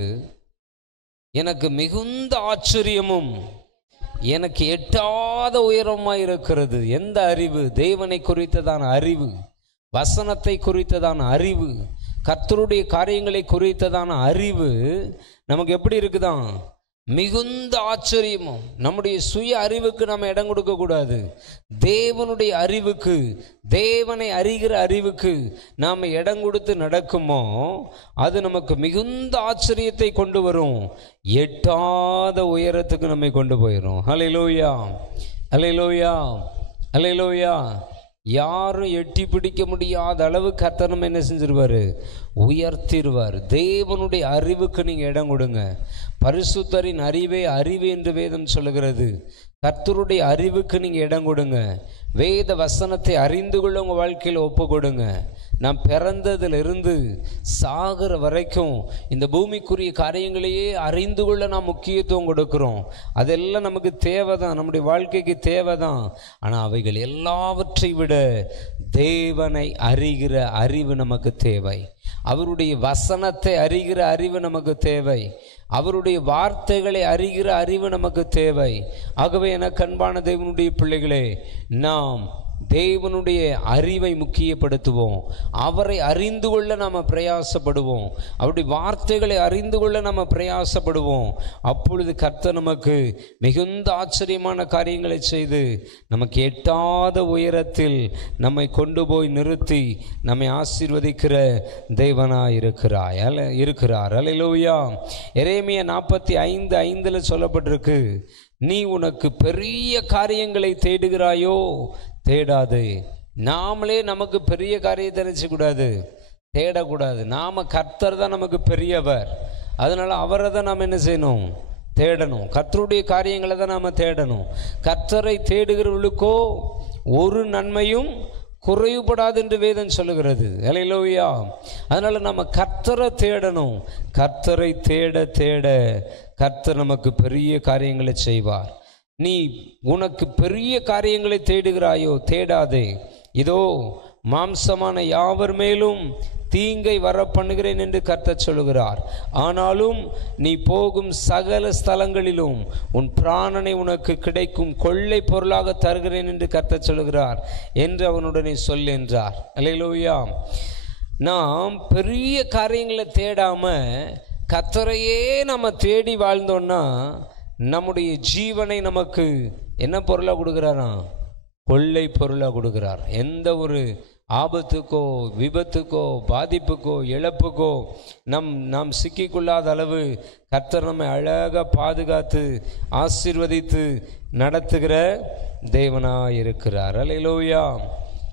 எனக்கு மிகுந்த ஆச்சரியமும் எனக்கு எட்டாத உயரமாய் இருக்கிறது. எந்த அறிவு? தேவனை குறித்ததான அறிவு, வசனத்தை குறித்ததான அறிவு, கர்த்தருடைய காரியங்களை குறித்ததான அறிவு நமக்கு எப்படி இருக்குதான்? மிகுந்த ஆச்சரியமும். நம்முடைய சுய அறிவுக்கு நம்ம இடம் கொடுக்கக்கூடாது. தேவனுடைய அறிவுக்கு, தேவனை அறிகிற அறிவுக்கு நாம் இடம் கொடுத்து நடக்குமோ அது நமக்கு மிகுந்த ஆச்சரியத்தை கொண்டு வரும். எட்டாத உயரத்துக்கு நம்மை கொண்டு போயிடும். அல்லேலூயா, அல்லேலூயா, அல்லேலூயா. யாரும் எட்டி பிடிக்க முடியாத அளவு கர்த்தர் நம்ம என்ன செஞ்சிருவார்? உயர்த்திடுவார். தேவனுடைய அறிவுக்கு நீங்கள் இடம் கொடுங்க. பரிசுத்தரின் அறிவே அறிவு என்று வேதம் சொல்லுகிறது. கர்த்தருடைய அறிவுக்கு நீங்கள் இடம் கொடுங்க. வேத வசனத்தை அறிந்து கொள்ள உங்கள் வாழ்க்கையில் ஒப்பு கொடுங்க. நாம் பிறந்ததிலிருந்து சாகிற வரைக்கும் இந்த பூமிக்குரிய காரியங்களையே அறிந்து கொள்ள நாம் முக்கியத்துவம் கொடுக்கிறோம். அதெல்லாம் நமக்கு தேவை தான், நம்முடைய வாழ்க்கைக்கு தேவை தான். ஆனால் அவைகள் எல்லாவற்றை விட தேவனை அறிகிற அறிவு நமக்கு தேவை. அவருடைய வசனத்தை அறிகிற அறிவு நமக்கு தேவை. அவருடைய வார்த்தைகளை அறிகிற அறிவு நமக்கு தேவை. ஆகவே எனக்கு அன்பான தேவனுடைய பிள்ளைகளே, நாம் தேவனுடைய அறிவை முக்கியப்படுத்துவோம். அவரை அறிந்து கொள்ள நாம் பிரயாசப்படுவோம். அவருடைய வார்த்தைகளை அறிந்து கொள்ள நாம் பிரயாசப்படுவோம். அப்பொழுது கர்த்தர் நமக்கு மிகுந்த ஆச்சரியமான காரியங்களை செய்து நமக்கு எட்டாத உயரத்தில் நம்மை கொண்டு போய் நிறுத்தி நம்மை ஆசீர்வதிக்கிற தேவனாய் இருக்கிறார். அல்லேலூயா. எரேமியா 45:5 சொல்லப்பட்டிருக்கு, நீ உனக்கு பெரிய காரியங்களை தேடுகிறாயோ, தேடாது. நாமளே நமக்கு பெரிய காரியத்தை நினைச்சக்கூடாது, தேடக்கூடாது. நாம கர்த்தர் தான் நமக்கு பெரியவர். அதனால அவரை தான் நாம் என்ன செய்யணும்? தேடணும். கர்த்தருடைய காரியங்களை தான் நாம் தேடணும். கர்த்தரை தேடுகிறவர்களுக்கோ ஒரு நன்மையும் குறைவுபடாது என்று வேதம் சொல்லுகிறது. அல்லேலூயா. அதனால நம்ம கர்த்தரை தேடணும். கர்த்தரை தேட தேட கர்த்தர் நமக்கு பெரிய காரியங்களை செய்வார். நீ உனக்கு பெரிய காரியங்களை தேடுகிறாயோ, தேடாதே. இதோ மாம்சமான யாவர் மேலும் தீங்கை வர பண்ணுகிறேன் என்று கர்த்தர் சொல்லுகிறார். ஆனாலும் நீ போகும் சகல ஸ்தலங்களிலும் உன் பிராணனை உனக்கு கிடைக்கும் கொள்ளை பொருளாக தருகிறேன் என்று கர்த்தர் சொல்லுகிறார் என்று அவனுடனே சொல் என்றார். அல்லேலூயா. நாம் பெரிய காரியங்களை தேடாம கர்த்தரையே நம்ம தேடி வாழ்ந்தோன்னா நம்முடைய ஜீவனை நமக்கு என்ன பொருளாக கொடுக்குறாரா? கொள்ளை பொருளாக கொடுக்குறார். எந்த ஒரு ஆபத்துக்கோ விபத்துக்கோ பாதிப்புக்கோ இழப்புக்கோ நாம் சிக்கிக்கொள்ளாத அளவு கர்த்தர் நம்மை அழகாக பாதுகாத்து ஆசீர்வதித்து நடத்துகிற தேவனாக இருக்கிறார். அல்லேலூயா.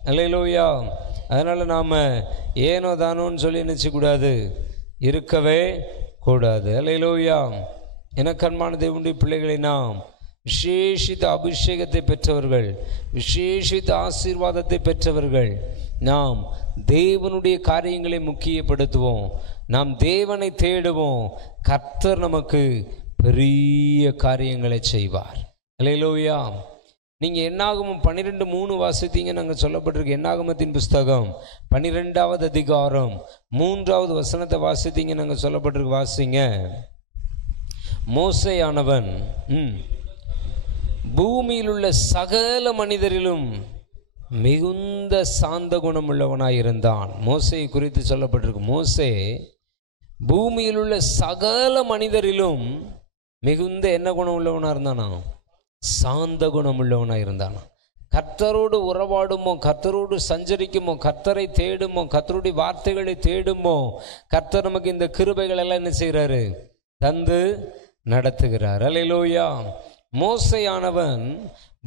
அல்லேலூயா. அதனால் நாம் ஏனோ தானோன்னு சொல்லி நினச்சக்கூடாது, இருக்கவே கூடாது. அல்லேலூயா. எனக்கு அன்பான தேவனுடைய பிள்ளைகளை, நாம் விசேஷித்த அபிஷேகத்தை பெற்றவர்கள், விசேஷித்த ஆசீர்வாதத்தை பெற்றவர்கள். நாம் தேவனுடைய காரியங்களை முக்கியப்படுத்துவோம். நாம் தேவனை தேடுவோம். கர்த்தர் நமக்கு பெரிய காரியங்களை செய்வார். அல்லேலூயா. நீங்கள் என்னாகமம் 12:3 வாசித்தீங்க. நாங்கள் சொல்லப்பட்டிருக்கு. என்னாகமத்தின் புஸ்தகம் 12வது அதிகாரம் 3வது வசனத்தை வாசித்தீங்க. நாங்கள் சொல்லப்பட்டிருக்கு. வாசிங்க. மோசேயானவன் பூமியில் உள்ள சகல மனிதரிலும் மிகுந்த சாந்த குணம் உள்ளவனாயிருந்தான். மோசையை குறித்து சொல்லப்பட்டிருக்கு. மோசே பூமியில் உள்ள சகல மனிதரிலும் மிகுந்த என்ன குணம் உள்ளவனாக இருந்தானா? சாந்த குணம் உள்ளவனாக இருந்தானா. கர்த்தரோடு உறவாடுமோ, கர்த்தரோடு சஞ்சரிக்குமோ, கர்த்தரை தேடுமோ, கர்த்தருடைய வார்த்தைகளை தேடுமோ, கர்த்தர் நமக்கு இந்த கிருபைகள் எல்லாம் என்ன செய்கிறாரு? தந்து நடத்துகிறார். அல்லேலூயா. மோசேயானவன்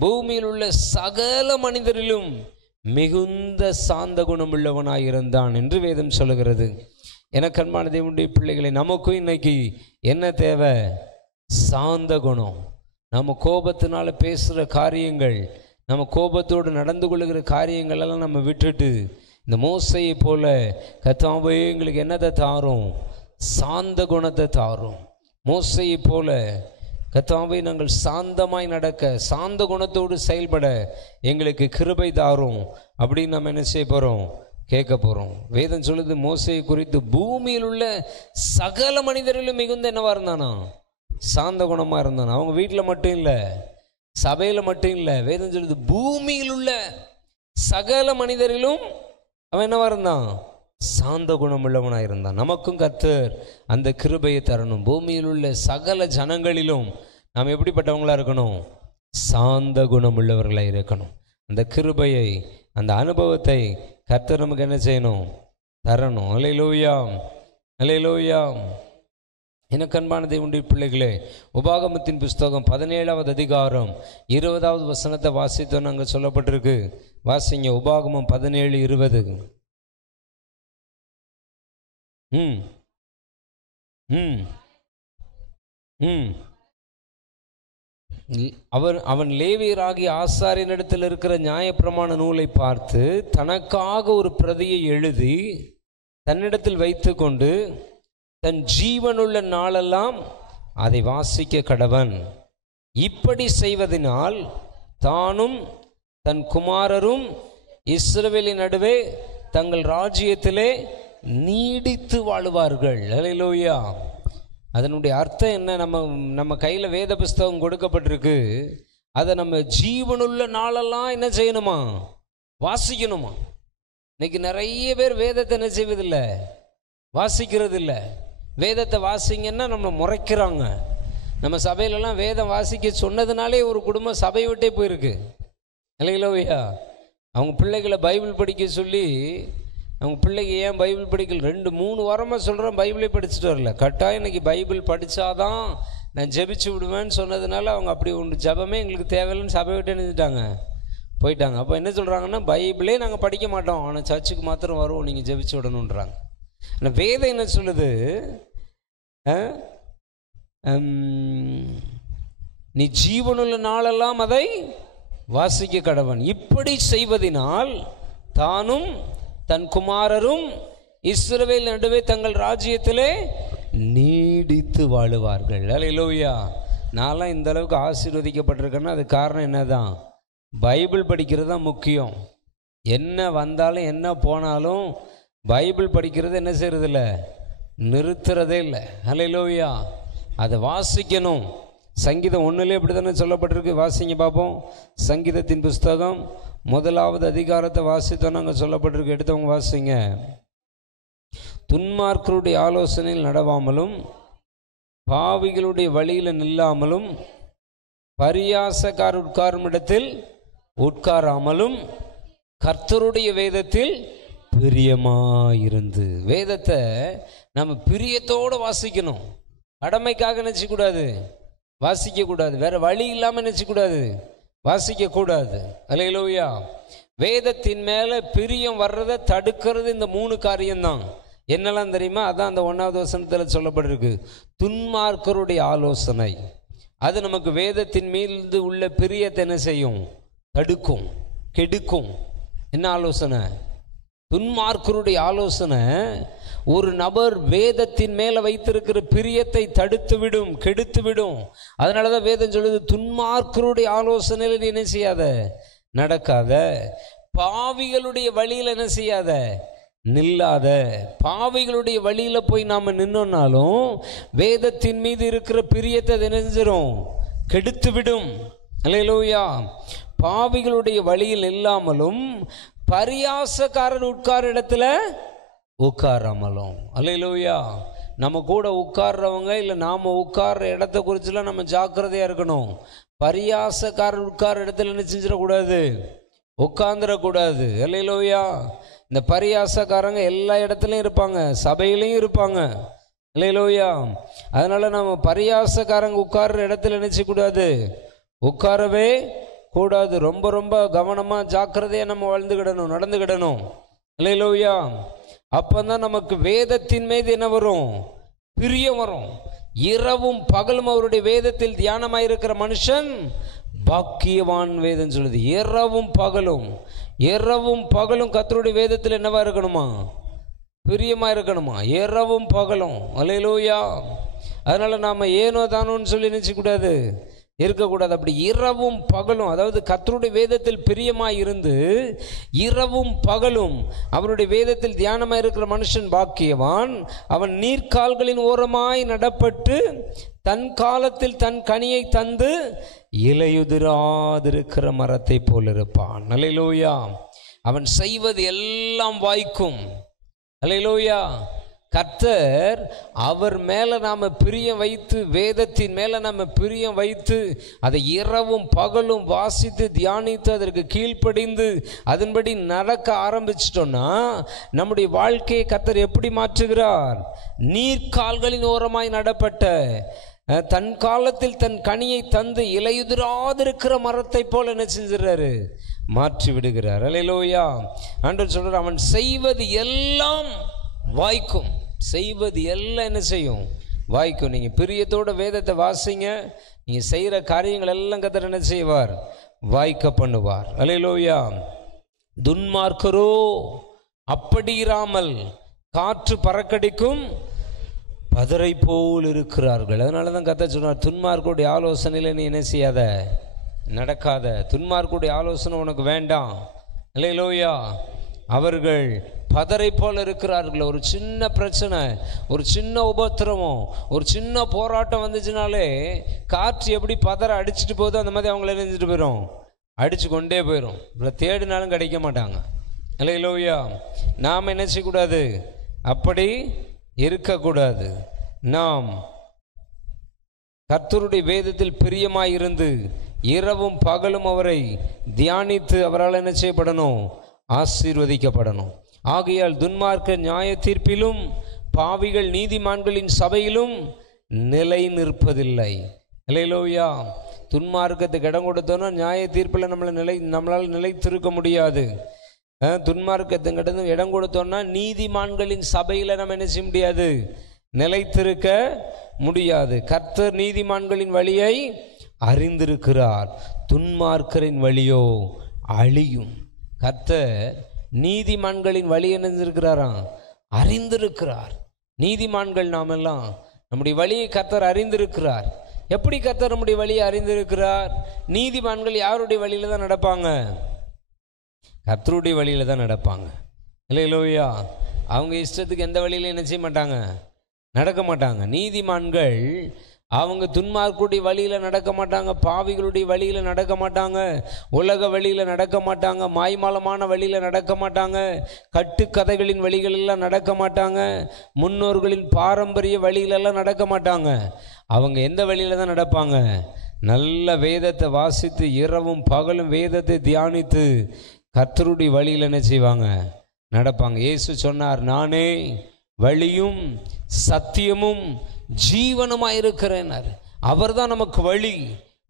பூமியில் உள்ள சகல மனிதரிலும் மிகுந்த சாந்த குணம் உள்ளவனாயிருந்தான் என்று வேதம் சொல்லுகிறது. எனக்கு அன்பான தேவனுடைய பிள்ளைகளை, நமக்கும் இன்னைக்கு என்ன தேவை? சாந்த குணம். நம்ம கோபத்தினால பேசுகிற காரியங்கள், நம்ம கோபத்தோடு நடந்து கொள்ளுகிற காரியங்கள் எல்லாம் நம்ம விட்டுட்டு இந்த மோசையை போல கர்த்தாவே எங்களுக்கு என்னத்தை தாரும்? சாந்த குணத்தை தாரும். மோசையை போல கர்த்தாவே நாங்கள் சாந்தமாய் நடக்க, சாந்த குணத்தோடு செயல்பட எங்களுக்கு கிருபை தாரும் அப்படின்னு நம்ம என்ன செய்ய போகிறோம்? கேட்க போகிறோம். வேதம் சொல்லுது, மோசையை குறித்து பூமியில் உள்ள சகல மனிதரிலும் மிகுந்த என்னவா இருந்தானா? சாந்த குணமாக இருந்தானா. அவங்க வீட்டில் மட்டும் இல்லை, சபையில் மட்டும் இல்லை. வேதம் சொல்லுது பூமியில் உள்ள சகல மனிதரிலும் அவன் என்னவா இருந்தான்? சாந்த குணம் உள்ளவனாக இருந்தான். நமக்கும் கர்த்தர் அந்த கிருபையை தரணும். பூமியில் உள்ள சகல ஜனங்களிலும் நாம் எப்படிப்பட்டவங்களாக இருக்கணும்? சாந்த குணம் உள்ளவர்களாக இருக்கணும். அந்த கிருபையை, அந்த அனுபவத்தை கர்த்தர் நமக்கு என்ன செய்யணும்? தரணும். அல்லேலூயா. அல்லேலூயா. எனக்கு அன்பான தேவனுடைய பிள்ளைகளே, உபாகமத்தின் புஸ்தகம் 17வது அதிகாரம் 20வது வசனத்தை வாசித்தோன்னு அங்கே சொல்லப்பட்டிருக்கு. வாசிங்க. உபாகமம் 17:20. அவன் லேவியராகிய ஆசாரியனிடத்தில் இருக்கிற நியாயப்பிரமாண நூலை பார்த்து தனக்காக ஒரு பிரதியை எழுதி தன்னிடத்தில் வைத்து கொண்டு தன் ஜீவனுள்ள நாளெல்லாம் அதை வாசிக்க கடவன். இப்படி செய்வதனால் தானும் தன் குமாரரும் இஸ்ரவேலின் நடுவே தங்கள் ராஜ்யத்திலே நீடித்து வாழுவார்கள். அல்லேலூயா. அதனுடைய அர்த்தம் என்ன? நம்ம கையில் வேத புஸ்தகம் கொடுக்கப்பட்டிருக்கு. அதை நம்ம ஜீவனுள்ள நாளெல்லாம் என்ன செய்யணுமா? வாசிக்கணுமா. இன்னைக்கு நிறைய பேர் வேதத்தை என்ன செய்வதில்லை, வாசிக்கிறது இல்லை. வேதத்தை வாசிங்கன்னா நம்ம முறைக்கிறாங்க. நம்ம சபையிலலாம் வேதம் வாசிக்க சொன்னதுனாலே ஒரு குடும்பம் சபை விட்டே போயிருக்கு இல்லைங்களா. அவங்க பிள்ளைகளை பைபிள் படிக்க சொல்லி, அவங்க பிள்ளைங்க ஏன் பைபிள் படிக்கல, 2-3 வாரமாக சொல்கிறேன் பைபிளே படிச்சுட்டு வரல. கட்டாயம் இன்னைக்கு பைபிள் படித்தாதான் நான் ஜெபிச்சு விடுவேன்னு சொன்னதுனால அவங்க அப்படி ஒன்று ஜெபமே எங்களுக்கு தேவையில்லைன்னு சபை விட்டு நின்றுட்டாங்க, போயிட்டாங்க. அப்போ என்ன சொல்கிறாங்கன்னா, பைபிளே நாங்கள் படிக்க மாட்டோம், ஆனால் சர்ச்சுக்கு மாத்திரம் வருவோம், நீங்கள் ஜெபிச்சு விடணுன்றாங்க. ஆனால் வேதம் என்ன சொல்லுது, நீ ஜீவனுள்ள நாளெல்லாம் அதை வாசிக்க கடவன். இப்படி செய்வதனால் தானும் தன் குமாரரும் இஸ்ரவேல் நடுவே தங்கள் ராஜ்யத்திலே நீடித்து வாழுவார்கள். அல்லேலூயா. நான்லாம் இந்த அளவுக்கு ஆசீர்வதிக்கப்பட்டிருக்கேன்னா அது காரணம் என்னதான், பைபிள் படிக்கிறது தான் முக்கியம். என்ன வந்தாலும் என்ன போனாலும் பைபிள் படிக்கிறது என்ன செய்யறது இல்லை, நிறுத்துறதே இல்லை. அல்லேலூயா. அதை வாசிக்கணும். சங்கீதம் 1 அப்படி தானே சொல்லப்பட்டிருக்கு. வாசிங்க பார்ப்போம். சங்கீதத்தின் புஸ்தகம் 1 அதிகாரத்தை வாசித்தோன்னு அங்கே சொல்லப்பட்டிருக்கு. எடுத்தவங்க வாசிங்க. துன்மார்க்கருடைய ஆலோசனையில் நடவாமலும் பாவிகளுடைய வழியில் நில்லாமலும் பரியாசக்கார உட்காரும் இடத்தில் உட்காராமலும் கர்த்தருடைய வேதத்தில் பிரியமாயிருந்து. வேதத்தை நம்ம பிரியத்தோடு வாசிக்கணும். கடமைக்காக நினைச்சக்கூடாது, வாசிக்கக்கூடாது. வேற வழி இல்லாமல் நினைச்சக்கூடாது, வாசிக்கக்கூடாது. அல்லேலூயா. வேதத்தின் மேலே பிரியம் வர்றதை தடுக்கிறது இந்த 3 காரியம்தான். என்னெல்லாம் தெரியுமா? அதான் அந்த 1வது வசனத்தில் சொல்லப்பட்டிருக்கு. துன்மார்க்கருடைய ஆலோசனை அது நமக்கு வேதத்தின் மீது உள்ள பிரியத்தை என்ன செய்யும், தடுக்கும், கெடுக்கும். என்ன ஆலோசனை? துன்மார்க்கருடைய ஆலோசனை ஒரு நபர் வேதத்தின் மேலே வைத்திருக்கிற பிரியத்தை தடுத்து விடும், கெடுத்து விடும். அதனால தான் வேதம் சொல்லுது, துன்மார்க்கருடைய ஆலோசனையில் நீ என்ன செய்யாத, நடக்காத. பாவிகளுடைய வழியில் என்ன செய்யாத, நில்லாத. பாவிகளுடைய வழியில் போய் நாம் நின்னோன்னாலும் வேதத்தின் மீது இருக்கிற பிரியத்தை நினைஞ்சிரும், கெடுத்து விடும். அல்லேலூயா. பாவிகளுடைய வழியில் இல்லாமலும் பரியாசக்காரர் உட்கார இடத்துல உட்காராமலும். அல்லேலூயா. நம்ம கூட உட்கார்றவங்க இல்லை நாம் உட்கார்ற இடத்த குறிச்சுலாம் நம்ம ஜாக்கிரதையாக இருக்கணும். பரியாசக்காரர் உட்கார இடத்துல என்ன செஞ்சிடக்கூடாது, உட்கார்ந்துடக்கூடாது. அல்லேலூயா. இந்த பரியாசக்காரங்க எல்லா இடத்துலையும் இருப்பாங்க, சபையிலையும் இருப்பாங்க. அல்லேலூயா. அதனால நம்ம பரியாசக்காரங்க உட்கார்ற இடத்துல நினைச்சக்கூடாது, உட்காரவே கூடாது. ரொம்ப ரொம்ப கவனமாக ஜாக்கிரதையாக நம்ம வாழ்ந்துக்கிடணும், நடந்துக்கிடணும். அல்லேலூயா. அப்போதான் நமக்கு வேதத்தின் மீது என்ன வரும், பிரியம் வரும். இரவும் பகலும் அவருடைய வேதத்தில் தியானமாயிருக்கிற மனுஷன் பாக்கியவான். வேதம் சொல்லுது இரவும் பகலும், இரவும் பகலும் கர்த்தருடைய வேதத்தில் என்னவா இருக்கணுமா, பிரியமா இருக்கணுமா, இரவும் பகலும். அல்லேலூயா. அதனால நாம ஏனோ தானோன்னு சொல்லி நினைச்சக்கூடாது, இருக்கக்கூடாது. அப்படி இரவும் பகலும், அதாவது கர்த்தருடைய வேதத்தில் பிரியமாய் இருந்து இரவும் பகலும் அவருடைய வேதத்தில் தியானமாய் இருக்கிற மனுஷன் பாக்கியவான். அவன் நீர்க்கால்களின் ஓரமாய் நடப்பட்டு தன் காலத்தில் தன் கனியை தந்து இலையுதிராதிருக்கிற மரத்தை போல் இருப்பான். அல்லேலூயா. அவன் செய்வது எல்லாம் வாய்க்கும். அல்லேலூயா. கர்த்தர் அவர் மேலே நாம் பிரியம் வைத்து, வேதத்தின் மேலே நம்ம பிரியம் வைத்து அதை இரவும் பகலும் வாசித்து தியானித்து அதற்கு கீழ்ப்படிந்து அதன்படி நடக்க ஆரம்பிச்சிட்டோன்னா நம்முடைய வாழ்க்கையை கர்த்தர் எப்படி மாற்றுகிறார்? நீர்க்கால்களின் ஓரமாய் நடப்பட்ட தன் காலத்தில் தன் கனியை தந்து இலையுதிராதிருக்கிற மரத்தை போல என்ன செஞ்சிடறாரு, மாற்றி விடுகிறார். அல்லேலூயா. ஆண்டவர் சொல்றார், அவன் செய்வது எல்லாம் வாய்க்கும். செய்வது எல்லாம் என்ன செய்யும், வாய்க்கும். நீங்கள் பிரியத்தோட வேதத்தை வாசிங்க, நீங்கள் செய்கிற காரியங்கள் எல்லாம் கர்த்தர் என்ன செய்வார், வாய்க்க பண்ணுவார். அல்லேலூயா. துன்மார்க்கரோ அப்படி இராமல் காற்று பறக்கடிக்கும் பதரை போல் இருக்கிறார்கள். அதனால தான் கர்த்தர் சொன்னார், துன்மார்க்கருடைய ஆலோசனையில் நீ என்ன செய்யாத, நடக்காத. துன்மார்க்கருடைய ஆலோசனை உனக்கு வேண்டாம். அல்லேலூயா. அவர்கள் பதரை போல் இருக்கிறார்கள். ஒரு சின்ன பிரச்சனை, ஒரு சின்ன உபத்திரவம், ஒரு சின்ன போராட்டம் வந்துச்சுனாலே காற்று எப்படி பதரை அடிச்சுட்டு போகுதோ அந்த மாதிரி அவங்கள நினைச்சிட்டு போயிடும், அடித்து கொண்டே போயிடும். இப்போ தேடினாலும் கிடைக்க மாட்டாங்க. அல்லேலூயா. நாம் என்ன செய்யக்கூடாது? அப்படி இருக்கக்கூடாது. நாம் கர்த்தருடைய வேதத்தில் பிரியமாயிருந்து இரவும் பகலும் அவரை தியானித்து அவரால் என்ன செய்யப்படணும்? ஆசீர்வதிக்கப்படணும். ஆகையால் துன்மார்க்க நியாய தீர்ப்பிலும் பாவிகள் நீதிமான்களின் சபையிலும் நிலை நிற்பதில்லை. அல்லேலூயா. துன்மார்க்கத்துக்கு இடம் கொடுத்தோன்னா நியாய தீர்ப்பில் நம்மளால் நிலைத்திருக்க முடியாது. துன்மார்க்கத்துக்கு இடம் கொடுத்தோன்னா நீதிமான்களின் சபையில் நம்ம என்ன செய்ய முடியாது? நிலைத்திருக்க முடியாது. கர்த்தர் நீதிமான்களின் வழியை அறிந்திருக்கிறார், துன்மார்க்கரின் வழியோ அழியும். கர்த்தர் நீதிமான்களின் வழி என்ன அறிந்திருக்கிறார். நீதிமான்கள் நாமெல்லாம் நம்முடைய வழியை கர்த்தர் அறிந்திருக்கிறார். எப்படி கர்த்தர் நம்முடைய வழியை அறிந்திருக்கிறார்? நீதிமான்கள் யாருடைய வழியில தான் நடப்பாங்க? கர்த்தருடைய வழியில தான் நடப்பாங்க. இல்லையா? அவங்க இஷ்டத்துக்கு எந்த வழியில என்ன செய்ய மாட்டாங்க? நடக்க மாட்டாங்க. நீதிமான்கள் அவங்க துன்மார்க்குடைய வழியில் நடக்க மாட்டாங்க, பாவிகளுடைய வழியில் நடக்க மாட்டாங்க, உலக வழியில் நடக்க மாட்டாங்க, மாய்மாலமான வழியில் நடக்க மாட்டாங்க, கட்டுக்கதைகளின் வழிகளெல்லாம் நடக்க மாட்டாங்க, முன்னோர்களின் பாரம்பரிய வழியிலெல்லாம் நடக்க மாட்டாங்க. அவங்க எந்த வழியில் தான் நடப்பாங்க? நல்ல வேதத்தை வாசித்து இரவும் பகலும் வேதத்தை தியானித்து கர்த்தருடைய வழியில் என்ன செய்வாங்க? நடப்பாங்க. இயேசு சொன்னார், நானே வழியும் சத்தியமும் ஜீவனுமாயிருக்கிறேன். அவர்தான் நமக்கு வழி,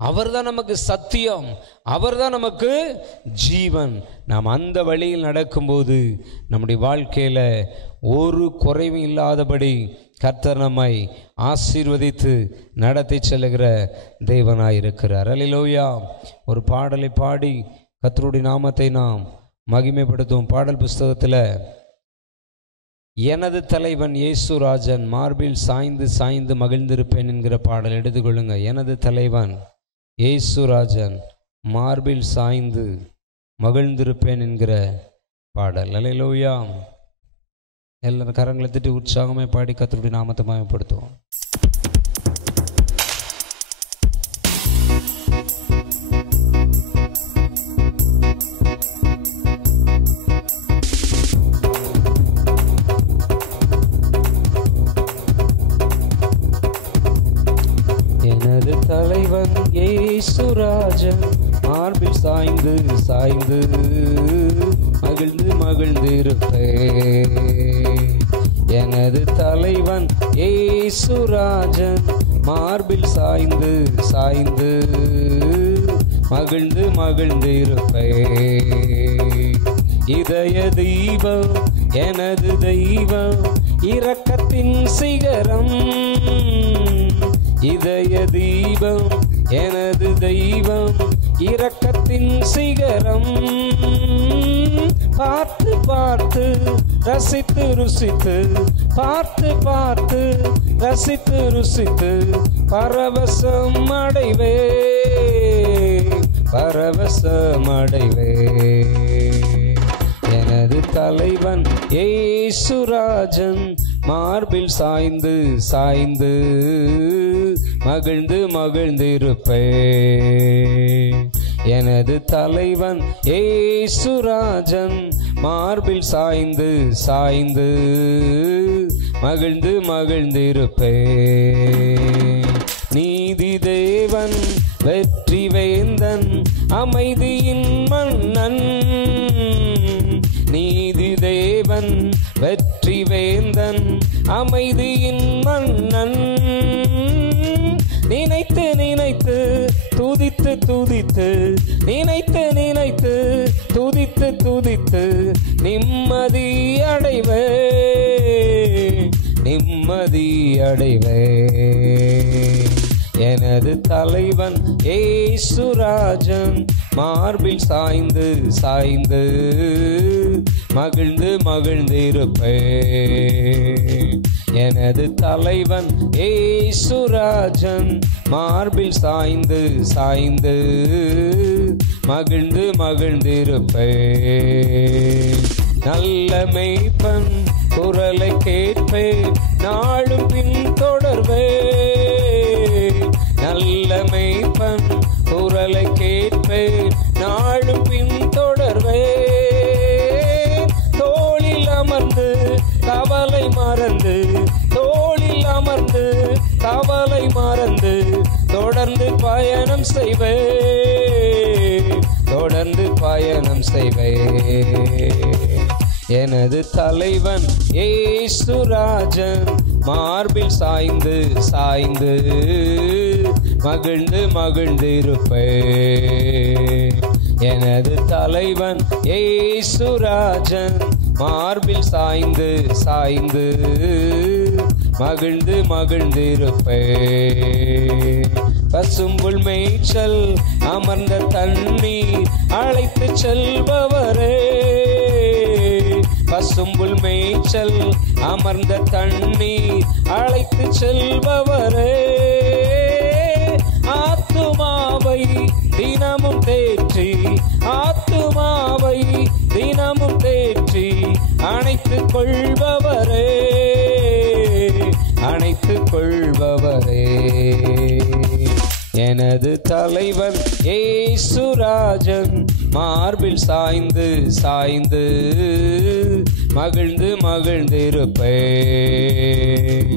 அவர்தான் நமக்கு சத்தியம், அவர்தான் நமக்கு ஜீவன். நாம் அந்த வழியில் நடக்கும்போது நம்முடைய வாழ்க்கையில் ஒரு குறைவும் இல்லாதபடி கர்த்தர் நம்மை ஆசீர்வதித்து நடத்தி செல்லுகிற தேவனாயிருக்கிறார். அல்லேலூயா. ஒரு பாடலை பாடி கர்த்தருடைய நாமத்தை நாம் மகிமைப்படுத்துவோம். பாடல் புஸ்தகத்தில் எனது தலைவன் இயேசுராஜன் மார்பில் சாய்ந்து சாய்ந்து மகிழ்ந்திருப்பேன் என்கிற பாடல் எடுத்துக்கொள்ளுங்க. எனது தலைவன் இயேசுராஜன் மார்பில் சாய்ந்து மகிழ்ந்திருப்பேன் என்கிற பாடல். அல்லேலூயா. எல்லாரும் கரங்களை தட்டி உற்சாகமாக பாடி கர்த்தருடைய நாமத்தை மகிமைப்படுத்துவோம். எனது தலைவன் இயேசுராஜன் மார்பில் சாய்ந்து சாய்ந்து மகிழ்ந்து மகிழ்ந்திருப்பேன். எனது தலைவன் இயேசுராஜன் மார்பில் சாய்ந்து சாய்ந்து மகிழ்ந்து மகிழ்ந்திருப்பேன். இதய தெய்வம் எனது தெய்வம் இரக்கத்தின் சிகரம். இதய தீபம் எனது தெய்வம் இரக்கத்தின் சிகரம். பார்த்து பார்த்து ரசித்து ருசித்து, பார்த்து பார்த்து ரசித்து ருசித்து பரவசம் அடைவே பரவசம் அடைவே. எனது தலைவன் இயேசுராஜன் மார்பில் சாய்ந்து சாய்ந்து மகிழ்ந்து மகிழ்ந்திருப்பேன். எனது தலைவன் இயேசுராஜன் மார்பில் சாய்ந்து சாய்ந்து மகிழ்ந்து மகிழ்ந்திருப்பேன். நீதி தேவன் வெற்றி வேந்தன் அமைதியின் மன்னன். நீதி தேவன் வெற்றி வேந்தன் அமைதியின் மன்னன். நினைத்து நினைத்து துதித்து துதித்து, நினைத்து நினைத்து துதித்து துதித்து நிம்மதி அடைவே நிம்மதி அடைவே. எனது தலைவன் இயேசுராஜன் மார்பில் சாய்ந்து சாய்ந்து மகிழ்ந்து மகிழ்ந்திருப்பேன். எனது தலைவன் இயேசுராஜன் மார்பில் சாய்ந்து சாய்ந்து மகிழ்ந்து மகிழ்ந்திருப்பேன். நல்ல மேய்ப்பன் குரலை கேட்பேன் நாளும் பின் தொடர்வேன். நல்ல மேய்ப்பன் குரலை கேட்பேன் கவலை மறந்து தொடர்ந்து பயணம் செய்வேன், தொடர்ந்து பயணம் செய்வேன். எனது தலைவன் இயேசுராஜன் மார்பில் சாய்ந்து சாய்ந்து மகிழ்ந்து மகிழ்ந்திருப்பேன். எனது தலைவன் இயேசுராஜன் மார்பில் சாய்ந்து சாய்ந்து மகிழ்ந்து மகிழ்ந்திருப்பேன். பசும்புல் மேய்ச்சல் அமர்ந்த தண்ணீர் அழைத்து செல்பவரே, பசும்புல் மேய்ச்சல் அமர்ந்த தண்ணீர் அழைத்து செல்பவரே, ஆத்துமாவை தினமும் தேற்றி, ஆத்துமாவை தினமும் தேற்றி அணைத்துக் கொள்பவரே, அணைத்துக் கொள்பவரே. எனது தலைவன் இயேசுராஜன் மார்பில் சாய்ந்து சாய்ந்து மகிழ்ந்து மகிழ்ந்திருப்பேன்.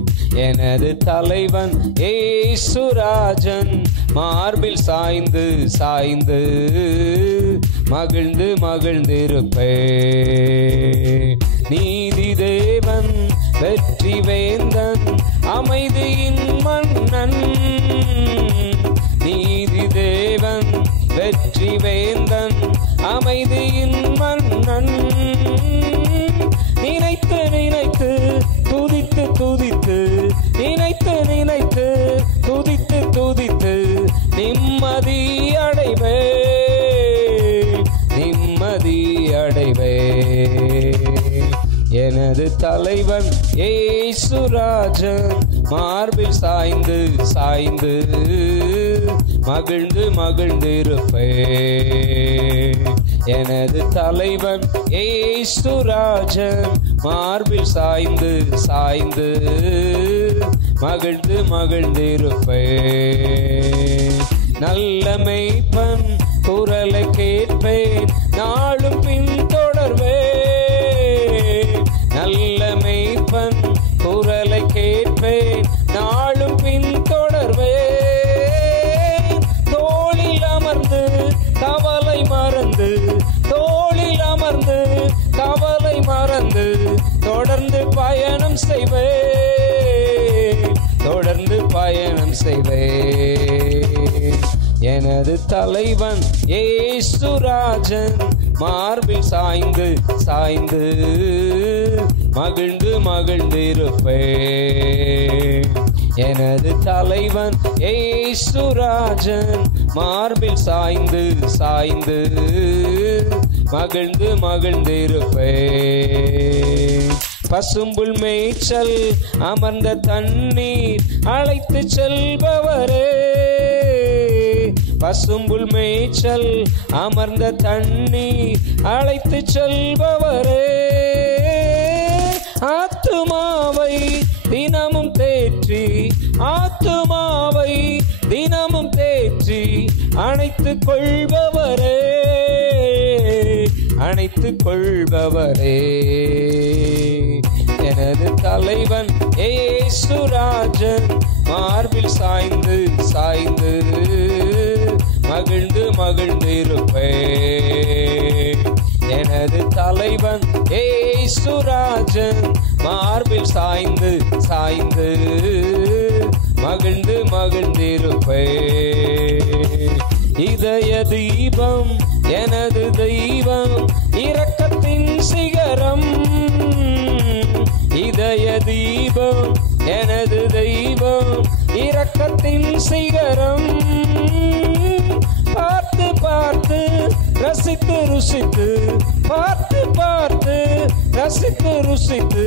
எனது தலைவன் இயேசுராஜன் மார்பில் சாய்ந்து சாய்ந்து மகிழ்ந்து மகிழ்ந்திருப்பேன். நீதி தேவன் வெற்றி வேந்தன் அமைதியின் மன்னன், நீதி தேவன் வெற்றி வேந்தன் அமைதியின் மன்னன். நினைத்து நினைத்து துதித்து துதித்து, நினைத்து நினைத்து துதித்து துதித்து நிம்மதி அடைவே, நிம்மதி அடைவே. எனது தலைவன் இயேசுராஜன் மார்பில் சாய்ந்து சாய்ந்து மகிழ்ந்து மகிழ்ந்திருப்பேன். எனது தலைவன் இயேசுராஜன் மார்பில் சாய்ந்து சாய்ந்து மகிழ்ந்து மகிழ்ந்திருப்பேன். நல்ல மேய்ப்பன் குரலை கேட்பேன், நாளும் பின்தொடர்வேன். நல்ல மேய்ப்பன் குரலை கேட்பேன், நாளும் பின்தொடர்வேன். தோளில் அமர்ந்து கவலை மறந்து, தோளில் அமர்ந்து கவலை மறந்து தொடர்ந்து பயணம் செய்வேன், தொடர்ந்து பயணம் செய்வேன். எனது தலைவன் இயேசுராஜன் மார்பில் சாய்ந்து சாய்ந்து மகிழ்ந்து மகிழ்ந்திருப்பேன். எனது தலைவன் இயேசுராஜன் மார்பில் சாய்ந்து சாய்ந்து மகிழ்ந்து மகிழ்ந்திருப்பேன். பசும்புல் மேய்ச்சல் அமர்ந்த தண்ணீர் அழைத்து செல்பவரே, பசும்புல் மேய்ச்சல் அமர்ந்த தண்ணீர் அழைத்து செல்பவரே, ஆத்துமாவை தினமும் தேற்றி, ஆத்துமாவை தினமும் தேற்றி அணைத்துக் கொள்பவரே, அணைத்துக் கொள்பவரே. எனது தலைவன் இயேசுராஜன் மார்பில் சாய்ந்து சாய்ந்து மகிழ்ந்து மகிழ்ந்திருப்பேன். எனது தலைவன் இயேசுராஜன் மார்பில் சாய்ந்து சாய்ந்து மகிழ்ந்து மகிழ்ந்திருப்பேன். இதய தீபம் எனது தெய்வம் இரக்கத்தின் சிகரம், இதய தீபம் எனது தெய்வம் இரக்கத்தின் சிகரம். பார்த்து பார்த்து ரசித்து ருசித்து, பார்த்து பார்த்து ரசித்து ருசித்து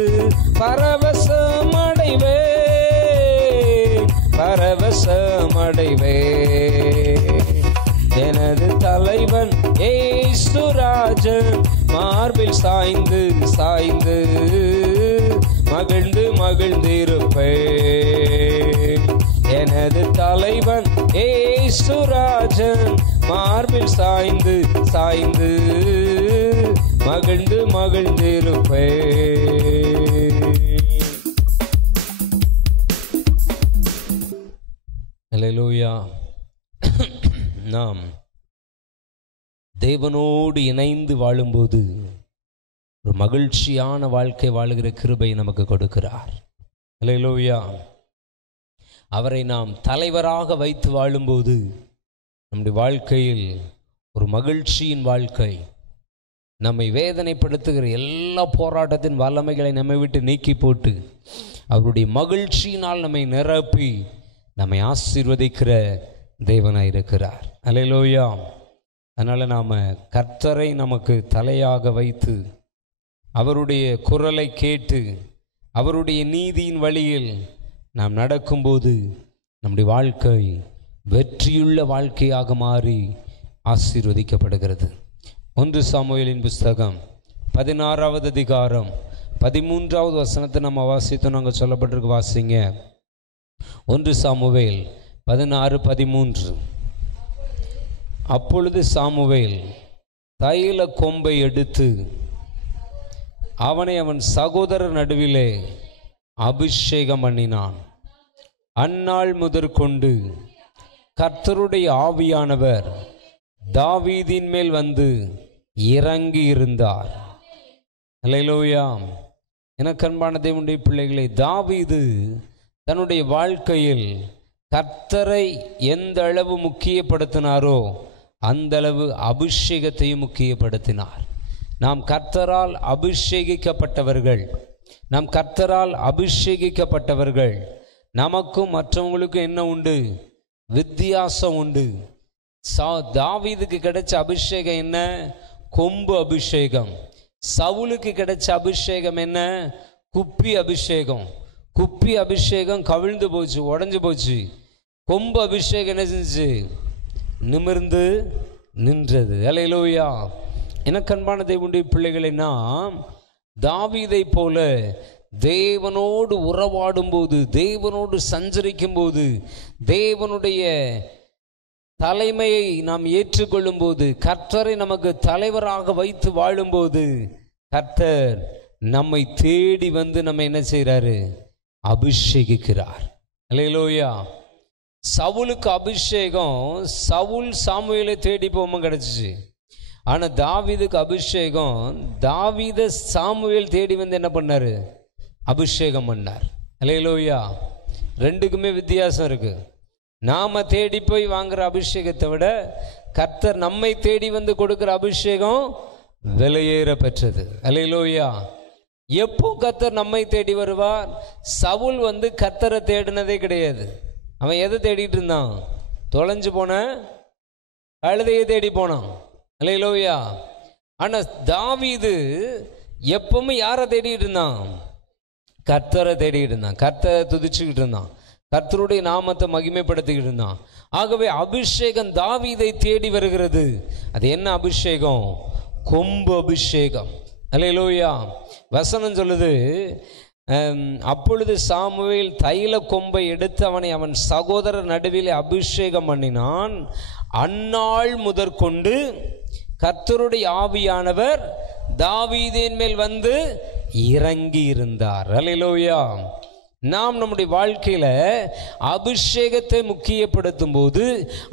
பரவசமடைவே, பரவசமடைவே. எனது தலைவன் இயேசுராஜன் மார்பில் சாய்ந்து சாய்ந்து மகிழ்ந்து மகிழ்ந்திருப்பேன். எனது தலைவன் இயேசுராஜன் மார்பில் சாய்ந்து சாய்ந்து மகிழ்ந்து மகிழ்ந்திருப்பேன். அல்லேலூயா. நாம் தேவனோடு இணைந்து வாழும்போது ஒரு மகிழ்ச்சியான வாழ்க்கை வாழுகிற கிருபை நமக்கு கொடுக்கிறார். அல்லேலூயா. அவரை நாம் தலைவராக வைத்து வாழும்போது நம்முடைய வாழ்க்கையில் ஒரு மகிழ்ச்சியின் வாழ்க்கை, நம்மை வேதனைப்படுத்துகிற எல்லா போராட்டத்தின் வல்லமைகளை நம்மை விட்டு நீக்கி போட்டு அவருடைய மகிழ்ச்சியினால் நம்மை நிரப்பி நம்மை ஆசீர்வதிக்கிற தேவனாய் இருக்கிறார். அல்லேலூயா. அதனால் நாம் கர்த்தரை நமக்கு தலையாக வைத்து அவருடைய குரலை கேட்டு அவருடைய நீதியின் வழியில் நாம் நடக்கும்போது நம்முடைய வாழ்க்கை வெற்றியுள்ள வாழ்க்கையாக மாறி ஆசீர்வதிக்கப்படுகிறது. 1 சாமுவேலின் புஸ்தகம் 16வது அதிகாரம் 13வது வசனத்தை நம்ம வாசித்தோம். நாங்கள் சொல்லப்பட்டிருக்கு, வாசிங்க. 1 சாமுவேல் 16:13. அப்பொழுது சாமுவேல் தைல கொம்பை எடுத்து அவனை அவன் சகோதரர் நடுவிலே அபிஷேகம் பண்ணினான். அந்நாள் முதற்கொண்டு கர்த்தருடைய ஆவியானவர் தாவீதின் மேல் வந்து இறங்கி இருந்தார். அல்லேலூயா. எனக்கு அன்பான தேவனுடைய பிள்ளைகளை, தாவீது தன்னுடைய வாழ்க்கையில் கர்த்தரை எந்த அளவு முக்கியப்படுத்தினாரோ அந்த அளவு அபிஷேகத்தையும் முக்கியப்படுத்தினார். நாம் கர்த்தரால் அபிஷேகிக்கப்பட்டவர்கள். நாம் கர்த்தரால் அபிஷேகிக்கப்பட்டவர்கள். நமக்கும் மற்றவங்களுக்கும் என்ன உண்டு? வித்தியாசம் உண்டு. தாவீதுக்கு கிடைச்ச அபிஷேகம் என்ன? கொம்பு அபிஷேகம். சவுலுக்கு கிடைச்ச அபிஷேகம் என்ன? குப்பி அபிஷேகம். குப்பி அபிஷேகம் கவிழ்ந்து போச்சு, உடஞ்சு போச்சு. கொம்பு அபிஷேகம் என்ன செஞ்சு? நிமிர்ந்து நின்றது. அல்லேலூயா. எனக்கு அன்பான தேவனுடைய பிள்ளைகளை, நாம் தாவீதை போல தேவனோடு உறவாடும் போது, தேவனோடு சஞ்சரிக்கும் போது, தேவனுடைய தலைமையை நாம் ஏற்றுக்கொள்ளும் போது, கர்த்தரை நமக்கு தலைவராக வைத்து வாழும்போது, கர்த்தர் நம்மை தேடி வந்து நம்ம என்ன செய்கிறாரு? அபிஷேகிக்கிறார். அல்லேலூயா. சவுலுக்கு அபிஷேகம் சவுல் சாமுவேலை தேடி போகாம கிடைச்சிச்சு. ஆனால் தாவீதுக்கு அபிஷேகம் தாவீதை சாமுவேல் தேடி வந்து என்ன பண்ணார்? அபிஷேகம் பண்ணார். அல்லேலூயா. ரெண்டுக்குமே வித்தியாசம் இருக்கு. நாம தேடி போய் வாங்குற அபிஷேகத்தை விட கர்த்தர் நம்மை தேடி வந்து கொடுக்கிற அபிஷேகம் விலையேற பெற்றது. அல்லேலூயா. எப்போ கர்த்தர் நம்மை தேடி வருவார்? சவுல் வந்து கர்த்தரை தேடினதே கிடையாது. அவன் எதை தேடிட்டு இருந்தான்? தொலைஞ்சு போன கழுதையை தேடி போனான். அல்லேலூயா. ஆனால் தாவீது எப்பவுமே யாரை தேடிட்டு இருந்தான்? கர்த்தரை தேடிட்டு இருந்தான். கர்த்தரை துதிச்சுக்கிட்டு இருந்தான். கர்த்தருடைய நாமத்தை மகிமைப்படுத்திக்கிட்டு இருந்தான். ஆகவே அபிஷேகம் தாவீதை தேடி வருகிறது. அது என்ன அபிஷேகம்? கொம்பு அபிஷேகம். அல்லேலூயா. வசனம் சொல்லுது, அப்பொழுது சாமுவேல் தைல கொம்பை எடுத்து அவனை அவன் சகோதரர் நடுவில் அபிஷேகம் பண்ணினான். அந்நாள் முதற்கொண்டு கர்த்தருடைய ஆவியானவர் தாவீதின் மேல் வந்து இறங்கி இருந்தார். அல்லேலூயா. நாம் நம்முடைய வாழ்க்கையில் அபிஷேகத்தை முக்கியப்படுத்தும் போது,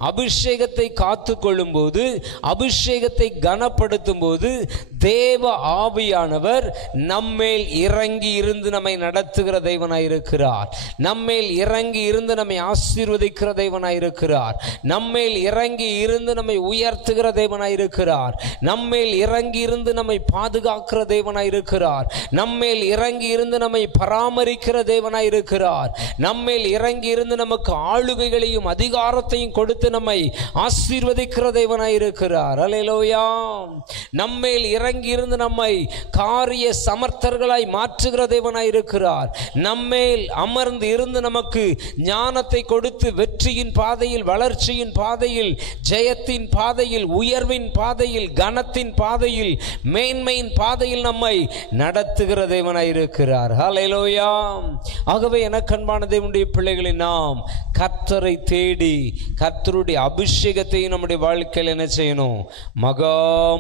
அபிஷேகத்தை காத்து கொள்ளும் போது, அபிஷேகத்தை கனப்படுத்தும் போது, தேவ ஆவியானவர் நம்மேல் இறங்கி இருந்து நம்மை நடத்துகிற தேவனாயிருக்கிறார். நம்மேல் இறங்கி இருந்து நம்மை ஆசீர்வதிக்கிற தேவனாயிருக்கிறார். நம்மேல் இறங்கி இருந்து நம்மை உயர்த்துகிற தேவனாயிருக்கிறார். நம்மேல் இறங்கி இருந்து நம்மை பாதுகாக்கிற தேவனாயிருக்கிறார். நம்மேல் இறங்கி இருந்து நம்மை பராமரிக்கிற தேவனாயிருக்கிறார். நம்மேல் இறங்கி இருந்து நமக்கு ஆளுகைகளையும் அதிகாரத்தையும் கொடுத்து நம்மை ஆசீர்வதிக்கிற தேவனாயிருக்கிறார். அல்லேலூயா. நம்மேல் இறங்கி இருந்து நம்மை காரிய சமர்த்தர்களாய் மாற்றுகிற தேவனாயிருக்கிறார். நம்மேல் அமர்ந்து இருந்து நமக்கு ஞானத்தை கொடுத்து வெற்றியின் பாதையில், வளர்ச்சியின் பாதையில், ஜெயத்தின் பாதையில், உயர்வின் பாதையில், கனத்தின் பாதையில், மேன்மையின் பாதையில் நம்மை நடத்துகிற தேவனாயிருக்கிறார். அல்லேலூயா. ஆகவே எனக்கு அன்பான தேவனுடைய பிள்ளைகளை, நாம் கர்த்தரை தேடி கர்த்தருடைய அபிஷேகத்தையும் நம்முடைய வாழ்க்கையில் என்ன செய்யணும்? மகா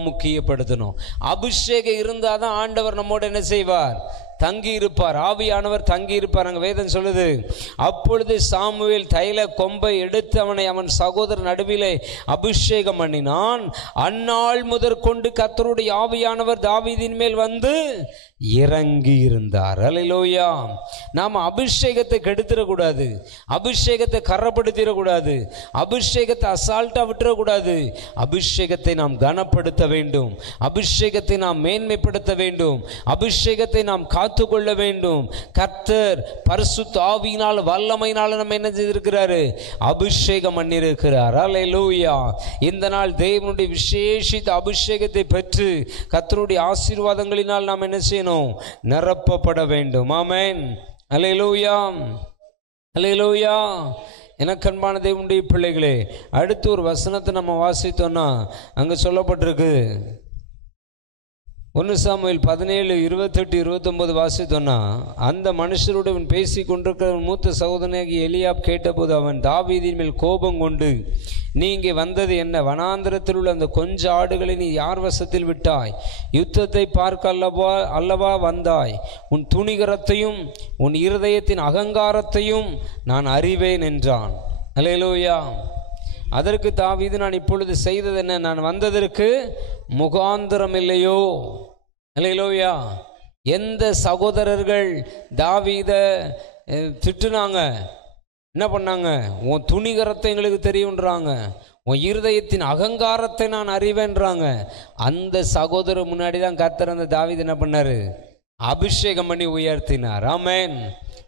முக்கியப்படுத்தணும். அபிஷேகம் இருந்தால் தான் ஆண்டவர் நம்மோடு என்ன செய்வார்? தங்கி இருப்பார், ஆவியானவர் தங்கி இருப்பார். அங்கே வேதம் சொல்லுது, அப்பொழுது சாமுவேல் தைல கொம்பை எடுத்து அவன் சகோதரர் நடுவிலே அபிஷேகம் பண்ணினான். அந்நாள் முதற்கொண்டு கர்த்தருடைய ஆவியானவர் தாவீதின் மேல் வந்து இறங்கி இருந்தார். அல்லேலூயா. நாம் அபிஷேகத்தை கெடுத்துடக்கூடாது, அபிஷேகத்தை கரப்படுத்திடக்கூடாது, அபிஷேகத்தை அசால்ட்டா விட்டுறக்கூடாது. அபிஷேகத்தை நாம் கனப்படுத்த வேண்டும், அபிஷேகத்தை நாம் மேன்மைப்படுத்த வேண்டும், அபிஷேகத்தை நாம் காத்துக்கொள்ள வேண்டும். கர்த்தர் பரிசுத்த ஆவியினால் வல்லமையினால் நம்ம என்ன செய்திருக்கிறாரு? அபிஷேகம் பண்ணியிருக்கிறார். அல்லேலூயா. இந்த நாள் தேவனுடைய விசேஷித்த அபிஷேகத்தை பெற்று கர்த்தருடைய ஆசீர்வாதங்களினால் நாம் என்ன செய்யணும்? நிரப்பப்பட வேண்டும். ஆமென். அல்லேலூயா, அல்லேலூயா. எனக்கு அன்பான தேவனுடைய பிள்ளைகளே, அடுத்து ஒரு வசனத்தை நம்ம வாசித்தோம்னா அங்க சொல்லப்பட்டிருக்கு, 1 சாமுவேல் 17, 28, 29 வாசித்தோன்னா, அந்த மனுஷருடன் பேசி கொண்டிருக்கிற மூத்த சகோதரனாகி எலியாப் கேட்டபோது அவன் தாவீதின் மேல் கோபம் கொண்டு, நீ இங்கே வந்தது என்ன? வனாந்திரத்தில் உள்ள அந்த கொஞ்ச ஆடுகளை நீ யார் வசத்தில் விட்டாய்? யுத்தத்தை பார்க்க அல்லவா வந்தாய்? உன் துணிகரத்தையும் உன் இருதயத்தின் அகங்காரத்தையும் நான் அறிவேன் என்றான். அல்லேலூயா. அதற்கு தாவீது, நான் இப்பொழுது செய்தது என்ன? நான் வந்ததற்கு முகாந்திரம் இல்லையோ? அல்லேலூயா. எந்த சகோதரர்கள் தாவீத திட்டுனாங்க, என்ன பண்ணாங்க? உன் துணிகரத்தை எங்களுக்கு தெரியுன்றாங்க, உன் இருதயத்தின் அகங்காரத்தை நான் அறிவேன்றாங்க. அந்த சகோதரர் முன்னாடி தான் கர்த்தர் அந்த தாவீது என்ன பண்ணாரு? அபிஷேகம் பண்ணி உயர்த்தினார். ஆமென்.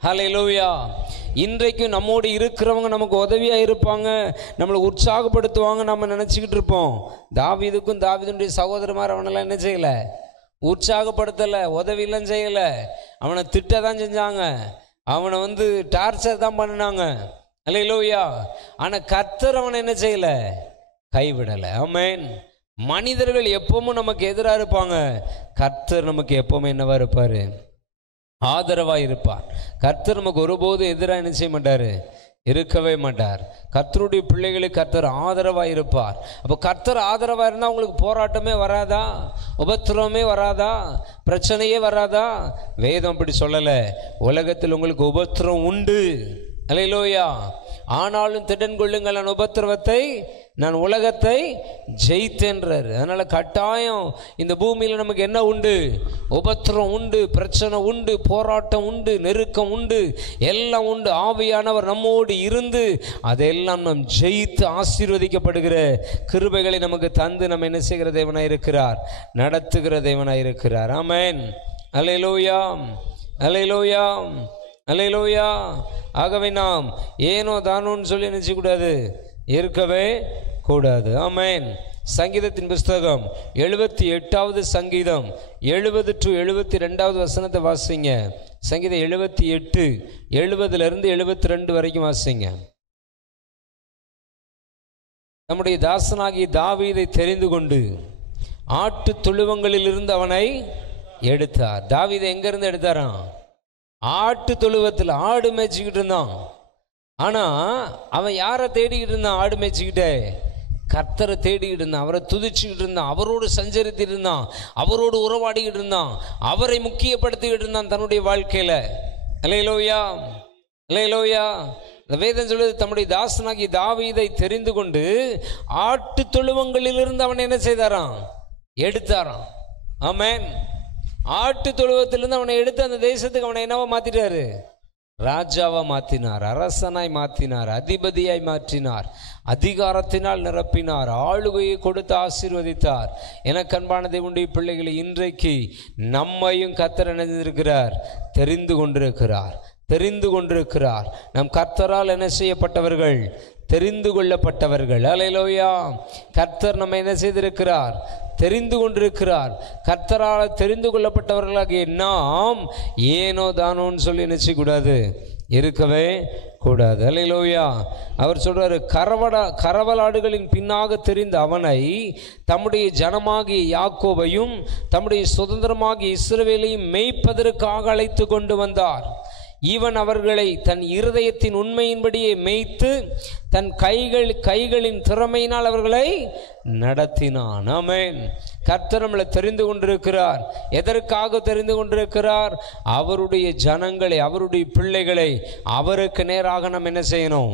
ஹல்லேலூயா. இன்றைக்கு நம்மோடு இருக்கிறவங்க நமக்கு உதவியாக இருப்பாங்க, நம்மளை உற்சாகப்படுத்துவாங்க, நம்ம நினச்சிக்கிட்டு இருப்போம். தாவீதுக்கும் தாவீதுடைய சகோதரமார் அவனெல்லாம் என்ன செய்யலை? உற்சாகப்படுத்தலை, உதவியெல்லாம் செய்யலை. அவனை திட்ட தான் செஞ்சாங்க, அவனை டார்ச்சர் தான் பண்ணினாங்க. அல்லேலூயா. ஆனால் கர்த்தர் அவனை என்ன செய்யலை? கைவிடலை. ஆமென். மனிதர்கள் எப்பவும் நமக்கு எதிராக இருப்பாங்க, கர்த்தர் நமக்கு எப்பவுமே என்னவா இருப்பார்? ஆதரவாக இருப்பார். கர்த்தர் நமக்கு ஒருபோது எதிராக என்ன செய்ய மாட்டார்? இருக்கவே மாட்டார். கர்த்தருடைய பிள்ளைகளுக்கு கர்த்தர் ஆதரவாக இருப்பார். அப்போ கர்த்தர் ஆதரவாக இருந்தால் உங்களுக்கு போராட்டமே வராதா? உபத்திரமே வராதா? பிரச்சனையே வராதா? வேதம் அப்படி சொல்லலை. உலகத்தில் உங்களுக்கு உபத்திரம் உண்டு. அல்லேலூயா. ஆனாலும் திடன் கொள்ளுங்கள், நான் உபத்திரவத்தை, நான் உலகத்தை ஜெயித்தேன்றார். அதனால கட்டாயம் இந்த பூமியில் நமக்கு என்ன உண்டு? உபத்திரம் உண்டு, பிரச்சனை உண்டு, போராட்டம் உண்டு, நெருக்கம் உண்டு, எல்லாம் உண்டு. ஆவியானவர் நம்மோடு இருந்து அதெல்லாம் நாம் ஜெயித்து ஆசீர்வதிக்கப்படுகிற கிருபைகளை நமக்கு தந்து நம்ம என்ன செய்கிற தேவனாய் இருக்கிறார்? நடத்துகிற தேவனாய் இருக்கிறார். ஆமென். அல்லேலூயா, அல்லேலூயா, அல்லேலூயா. ஆகவே நாம் ஏனோ தானோன்னு சொல்லி நினைச்சக்கூடாது, இருக்கவே கூடாது. ஆமென். சங்கீதத்தின் புஸ்தகம் 78வது சங்கீதம் 70 to 72 வசனத்தை வாசிங்க. சங்கீதம் 78, 70 72 வரைக்கும் வாசிங்க. நம்முடைய தாசனாகிய தாவீதை தெரிந்து கொண்டு ஆட்டு தொழுவங்களில் இருந்து அவனை எடுத்தார். தாவீதை எங்கிருந்து எடுத்தாராம்? ஆட்டு தொழுவத்தில் ஆடு மேய்ச்சிக்கிட்டு இருந்தான். ஆனால் அவன் யாரை தேடிக்கிட்டு இருந்தான்? ஆடு மேய்ச்சிக்கிட்டே கர்த்தரை தேடிக்கிட்டு இருந்தான், அவரை துதிச்சுக்கிட்டு இருந்தான், அவரோடு சஞ்சரித்துட்டு இருந்தான், அவரோடு உறவாடிக்கிட்டு இருந்தான், அவரை முக்கியப்படுத்திக்கிட்டு இருந்தான் தன்னுடைய வாழ்க்கையில். அல்லேலூயா, அல்லேலூயா. இந்த வேதம் சொல்லுது, தம்முடைய தாசனாகி தாவீதை தெரிந்து கொண்டு ஆட்டு தொழுவங்களிலிருந்து அவனை என்ன செய்தாராம்? எடுத்தாராம். ஆமென். ஆட்டு தொழுவத்திலிருந்து அவனை எடுத்து அந்த தேசத்துக்கு அவனை என்னவா மாத்திட்டாரு? ராஜாவா மாற்றினார், அரசனாய் மாற்றினார், அதிபதியாய் மாற்றினார், அதிகாரத்தினால் நிரப்பினார், ஆளுகையை கொடுத்து ஆசீர்வதித்தார். எனக்கு அன்பான தேவனுடைய பிள்ளைகளை, இன்றைக்கு நம்மையும் கர்த்தர் நினைந்திருக்கிறார், தெரிந்து கொண்டிருக்கிறார், தெரிந்து கொண்டிருக்கிறார். நம் கர்த்தரால் என்ன செய்யப்பட்டவர்கள்? தெரிந்து கொள்ளப்பட்டவர்கள். அல்லேலூயா. கர்த்தர் நம்ம என்ன செய்திருக்கிறார்? தெரிந்து கொண்டிருக்கிறார். கர்த்தரால் தெரிந்து கொள்ளப்பட்டவர்களாகிய நாம் ஏனோ தானோன்னு சொல்லி நினைச்சக்கூடாது, இருக்கவே கூடாது. அல்லேலூயா. அவர் சொல்றாரு, கரவலாடுகளின் பின்னாக தெரிந்த அவனை தம்முடைய ஜனமாகிய யாக்கோபையும் தம்முடைய சுதந்திரமாகிய இஸ்ரவேலையும் மேய்ப்பதற்காக அழைத்து கொண்டு வந்தார். இவன் அவர்களை தன் இருதயத்தின் உண்மையின்படியே மேய்த்து தன் கைகளின் திறமையினால் அவர்களை நடத்தினான். ஆமென். கர்த்தர் நம்மளை தெரிந்து கொண்டிருக்கிறார். எதற்காக தெரிந்து கொண்டிருக்கிறார்? அவருடைய ஜனங்களை, அவருடைய பிள்ளைகளை அவருக்கு நேராக நம்ம என்ன செய்யணும்?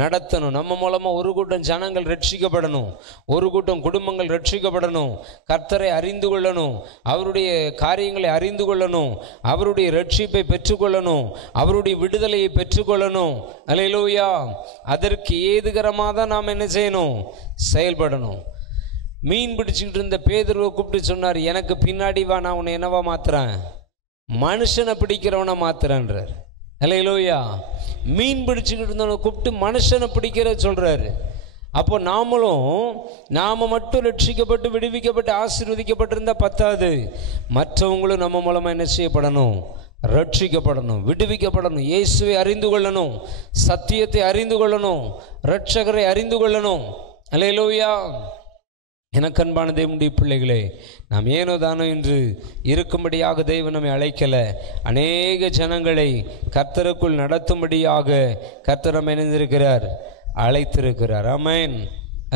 நடத்தணும். நம்ம மூலமா ஒரு கூட்டம் ஜனங்கள் ரட்சிக்கப்படணும், ஒரு கூட்டம் குடும்பங்கள் ரட்சிக்கப்படணும், கர்த்தரை அறிந்து கொள்ளணும், அவருடைய காரியங்களை அறிந்து கொள்ளணும், அவருடைய ரட்சிப்பை பெற்றுக்கொள்ளணும், அவருடைய விடுதலையை பெற்றுக்கொள்ளணும். அல்லேலூயா. அதற்கு ஏதுகரமாக தான் நாம் என்ன செய்யணும்? செயல்படணும். மீன் பிடிச்சிக்கிட்டு இருந்த பேதுருவை கூப்பிட்டு சொன்னார், எனக்கு பின்னாடி வா, நான் உன்னை என்னவா மாத்துறேன்? மனுஷனை பிடிக்கிறவனை மாத்துறேன்றார். அல்லேலூயா. மீன் பிடிச்சிக்கிட்டு இருந்தவனை கூப்பிட்டு மனுஷனை பிடிக்கிற சொல்றாரு. அப்போ நாம மட்டும் ரட்சிக்கப்பட்டு விடுவிக்கப்பட்டு ஆசீர்வதிக்கப்பட்டிருந்தா பத்தாது, மற்றவங்களும் நம்ம மூலமா என்ன செய்யப்படணும்? ரட்சிக்கப்படணும், விடுவிக்கப்படணும், இயேசுவை அறிந்து கொள்ளணும், சத்தியத்தை அறிந்து கொள்ளணும், இரட்சகரை அறிந்து கொள்ளணும். அல்லேலூயா. எனக்கு அன்பான தேவனுடைய பிள்ளைகளே, நாம் ஏனோ தானோ என்று இருக்கும்படியாக தேவன் நம்மை அழைக்கலை. அநேக ஜனங்களை கர்த்தருக்குள் நடத்தும்படியாக கர்த்தர் நம்மை இணைந்திருக்கிறார், அழைத்திருக்கிறார். ஆமென்.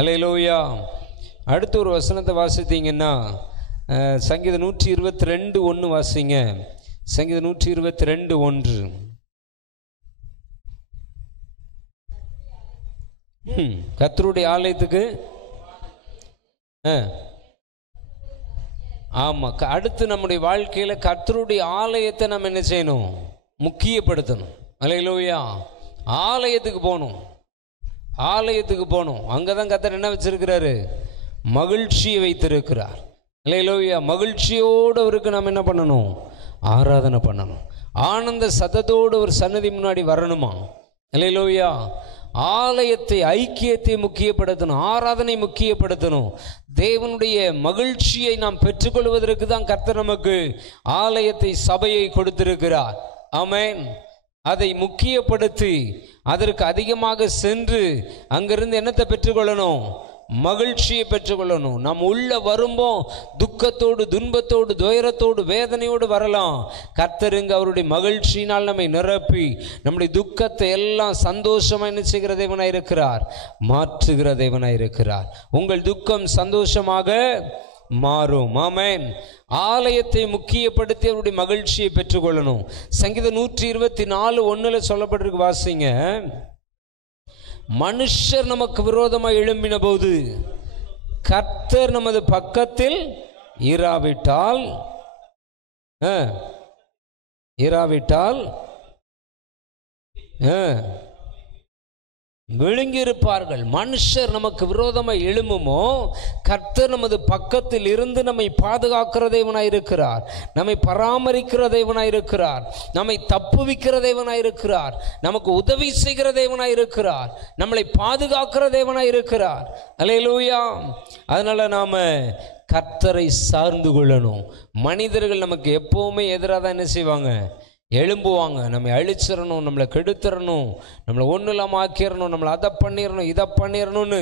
அல்லேலூயா. அடுத்து ஒரு வசனத்தை வாசித்தீங்கன்னா சங்கீதம் 122:1 வாசிங்க. சங்கீதம் 122:1. கர்த்தருடைய ஆலயத்துக்கு ஆமாம். அடுத்து நம்முடைய வாழ்க்கையில் கர்த்தருடைய ஆலயத்தை நம்ம என்ன செய்யணும்? முக்கியப்படுத்தணும். அல்லேலூயா. ஆலயத்துக்கு போகணும், ஆலயத்துக்கு போகணும். அங்கே தான் கர்த்தர் என்ன வச்சிருக்கிறாரு? மகிழ்ச்சியை வைத்திருக்கிறார். அல்லேலூயா. மகிழ்ச்சியோடு அவருக்கு நம்ம என்ன பண்ணணும்? ஆராதனை பண்ணணும். ஆனந்த சத்தத்தோடு ஒரு சன்னதி முன்னாடி வரணுமா? அல்லேலூயா. ஆலயத்தை, ஐக்கியத்தை முக்கியப்படுத்தணும், ஆராதனை முக்கியப்படுத்தணும். தேவனுடைய மகிழ்ச்சியை நாம் பெற்றுக்கொள்வதற்கு தான் கர்த்தர் நமக்கு ஆலயத்தை, சபையை கொடுத்திருக்கிறார். ஆமென். அதை முக்கியப்படுத்தி அதற்கு அதிகமாக சென்று அங்கிருந்து என்னத்தை பெற்றுக்கொள்ளணும்? மகிழ்ச்சியை பெற்றுக்கொள்ளணும். நாம் உள்ள வரும்போ துக்கத்தோடு, துன்பத்தோடு, துயரத்தோடு, வேதனையோடு வரலாம். கர்த்தருங்க அவருடைய மகிழ்ச்சியினால் நம்மை நிரப்பி நம்முடைய துக்கத்தை எல்லாம் சந்தோஷமாக என்ன செய்கிற தேவனாய் இருக்கிறார், மாற்றுகிற தேவனாய் இருக்கிறார். உங்கள் துக்கம் சந்தோஷமாக மாறும். ஆமென். ஆலயத்தை முக்கியப்படுத்தி அவருடைய மகிழ்ச்சியை பெற்றுக்கொள்ளணும். சங்கீதம் 124:1 சொல்லப்பட்டிருக்கு, வாசிங்க. மனுஷர் நமக்கு விரோதமாக எழும்பின போது கர்த்தர் நமது பக்கத்தில் இராவிட்டால் விழுங்கியிருப்பார்கள். மனுஷர் நமக்கு விரோதமாக எழும்புமோ கர்த்தர் நமது பக்கத்தில் இருந்து நம்மை பாதுகாக்கிற தேவனாயிருக்கிறார், நம்மை பராமரிக்கிற தேவனாயிருக்கிறார், நம்மை தப்புவிக்கிற தேவனாயிருக்கிறார், நமக்கு உதவி செய்கிற தேவனாயிருக்கிறார், நம்மளை பாதுகாக்கிற தேவனாயிருக்கிறார். அல்லேலூயா. அதனால நாம கர்த்தரை சார்ந்து கொள்ளணும். மனிதர்கள் நமக்கு எப்பவுமே எதிராக தான் என்ன செய்வாங்க? எழும்புவாங்க. நம்மை அழிச்சிடணும், நம்மளை கெடுத்துடணும், நம்மளை ஒன்றும் இல்லாமல் ஆக்கிடணும், நம்மளை அதை பண்ணிடணும், இதை பண்ணிடணும்னு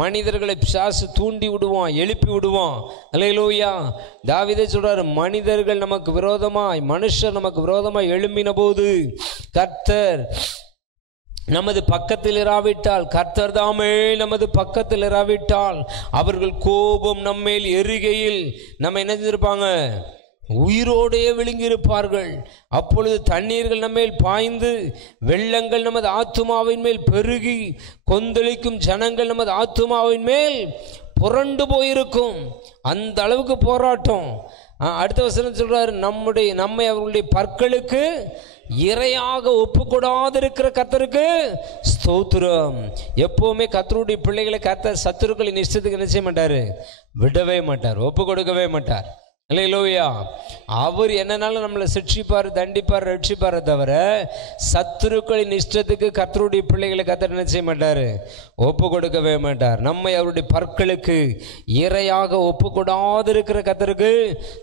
மனிதர்களை பிசாசு தூண்டி விடுவான், எழுப்பி விடுவான். அல்லேலூயா. தாவீதே சொல்றாரு, மனிதர்கள் நமக்கு விரோதமாய், மனுஷர் நமக்கு விரோதமாய் எழும்பின போது கர்த்தர் நமது பக்கத்தில் இராவிட்டால், கர்த்தர் தாமே நமது பக்கத்தில் இராவிட்டால், அவர்கள் கோபம் நம்மேல் எரிகையில் நம்ம என்ன செஞ்சிருப்பாங்க? உயிரோடே விழுங்கியிருப்பார்கள். அப்பொழுது தண்ணீர்கள் நம்மேல் பாய்ந்து வெள்ளங்கள் நமது ஆத்துமாவின் மேல் பெருகி கொந்தளிக்கும் ஜனங்கள் நமது ஆத்துமாவின் மேல் புரண்டு போயிருக்கும். அந்த அளவுக்கு போராட்டம். அடுத்த வசனம் சொல்றாரு, நம்மை அவர்களுடைய பற்களுக்கு இரையாக ஒப்புக்கூடாது இருக்கிற கர்த்தருக்கு ஸ்தோத்திரம். எப்பவுமே கர்த்தருடைய பிள்ளைகளை கர்த்தர் சத்துருக்களின் இஷ்டத்துக்கு என்ன செய்ய மாட்டாரு? விடவே மாட்டார், ஒப்பு கொடுக்கவே மாட்டார். அல்லேலூயா. அவர் என்னன்னாலும் நம்மளை சிட்சிப்பார், தண்டிப்பார், ரட்சிப்பாரை தவிர சத்துருக்களின் இஷ்டத்துக்கு கர்த்தருடைய பிள்ளைகளை கர்த்தர் என்ன செய்ய மாட்டார்? ஒப்பு கொடுக்கவே மாட்டார். நம்மை அவருடைய பற்களுக்கு இரையாக ஒப்பு கொடாது இருக்கிற கர்த்தருக்கு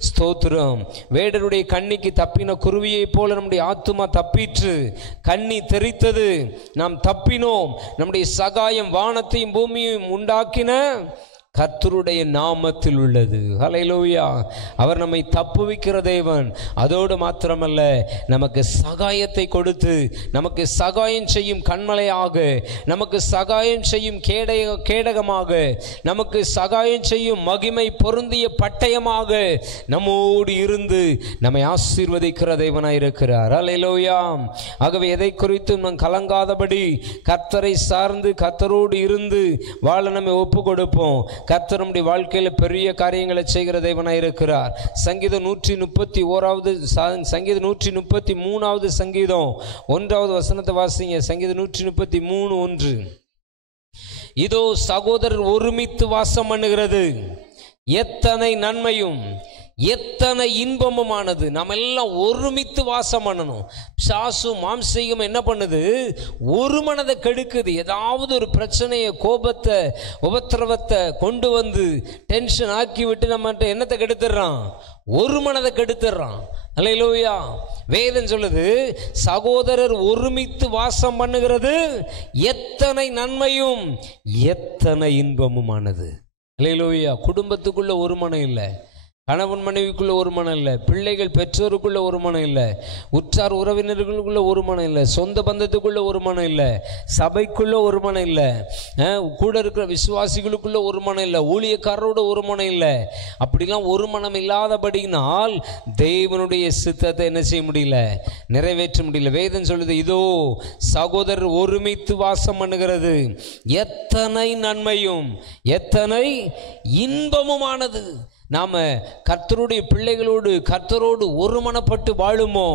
ஸ்தோத்திரம். வேடருடைய கண்ணிக்கு தப்பின குருவியை போல நம்முடைய ஆத்துமா தப்பிற்று, கண்ணி தெரித்தது, நாம் தப்பினோம். நம்முடைய சகாயம் வானத்தையும் பூமியையும் உண்டாக்கின கர்த்தருடைய நாமத்தில் உள்ளது. ஹல்லேலூயா. அவர் நம்மை தப்புவிக்கிற தேவன். அதோடு மாத்திரமல்ல, நமக்கு சகாயத்தை கொடுத்து நமக்கு சகாயம் செய்யும் கண்மலையாக, நமக்கு சகாயம் செய்யும் கேடகமாக, நமக்கு சகாயம் செய்யும் மகிமை பொருந்திய பட்டயமாக நம்மோடு இருந்து நம்மை ஆசீர்வதிக்கிற தேவனாயிருக்கிறார். ஹல்லேலூயா. ஆகவே எதை குறித்தும் நாம் கலங்காதபடி கர்த்தரை சார்ந்து கர்த்தரோடு இருந்து வாழ நம்மை ஒப்பு கொடுப்போம். கர்த்தர் நம்முடைய வாழ்க்கையில் பெரிய காரியங்களை செய்கிற தேவனாய் இருக்கிறார். சங்கீதம் 131வது சங்கீதம் 133வது சங்கீதம் 1வது வசனத்தை வாசிங்க. சங்கீதம் 133:1. இதோ சகோதரர் ஒருமித்து வாசம் பண்ணுகிறது, எத்தனை நன்மையும் எத்தனை இன்பமுமானது. நம்ம எல்லாம் ஒருமித்து வாசம் பண்ணணும். சாசு மாம்சீகம் என்ன பண்ணுது? ஒரு மனதை கெடுக்குது. ஏதாவது ஒரு பிரச்சனையை, கோபத்தை, உபத்திரவத்தை கொண்டு வந்து டென்ஷன் ஆக்கி விட்டு நம்மகிட்ட என்னத்தை கெடுத்துடுறான்? ஒரு மனதை கெடுத்துடுறான். அல்லேலூயா. வேதம் சொல்லுது, சகோதரர் ஒருமித்து வாசம் பண்ணுகிறது எத்தனை நன்மையும் எத்தனை இன்பமுமானது. அல்லேலூயா. குடும்பத்துக்குள்ள ஒரு மனம் இல்லை, கணவன் மனைவிக்குள்ள ஒரு மனம் இல்லை, பிள்ளைகள் பெற்றோருக்குள்ள ஒரு மனம் இல்லை, உற்றார் உறவினர்களுக்குள்ள ஒரு மனம் இல்லை, சொந்த பந்தத்துக்குள்ள ஒரு மனம் இல்லை, சபைக்குள்ள ஒரு மனம் இல்லை, கூட இருக்கிற விசுவாசிகளுக்குள்ள ஒரு மனம் இல்லை, ஊழியக்காரரோட ஒரு மனம் இல்லை. அப்படிலாம் ஒரு மனம் இல்லாதபடினால் தேவனுடைய சித்தத்தை என்ன செய்ய முடியல? நிறைவேற்ற முடியல. வேதம் சொல்லுது, இதோ சகோதரர் ஒருமித்து வாசம் பண்ணுகிறது எத்தனை நன்மையும் எத்தனை இன்பமுமானது. நாம் கர்த்தருடைய பிள்ளைகளோடு கர்த்தரோடு ஒருமனப்பட்டு வாழுமோ,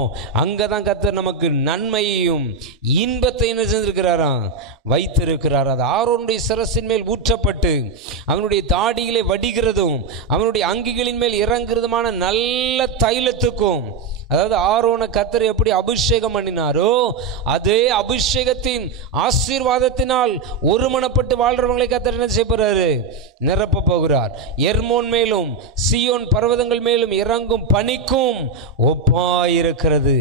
அங்கே தான் கர்த்தர் நமக்கு நன்மையையும் இன்பத்தை என்ன செஞ்சிருக்கிறாராம்? வைத்திருக்கிறார். அது ஆரோனுடைய சிரசின் மேல் ஊற்றப்பட்டு அவனுடைய தாடியிலே வடிகிறதும் அவனுடைய அங்கிகளின் மேல் இறங்குறதுமான நல்ல தைலத்துக்கும், அதாவது ஆரோனை கர்த்தர் எப்படி அபிஷேகம் பண்ணினாரோ அதே அபிஷேகத்தின் ஆசீர்வாதத்தினால் ஒருமனப்பட்டு வாழ்றவங்களை கர்த்தர் என்ன செய்ய போறாரு? நிரப்ப போகிறார். எர்மோன் மேலும் சியோன் பர்வதங்கள் மேலும் இறங்கும் பனிக்கும் ஒப்பாயிருக்கிறது.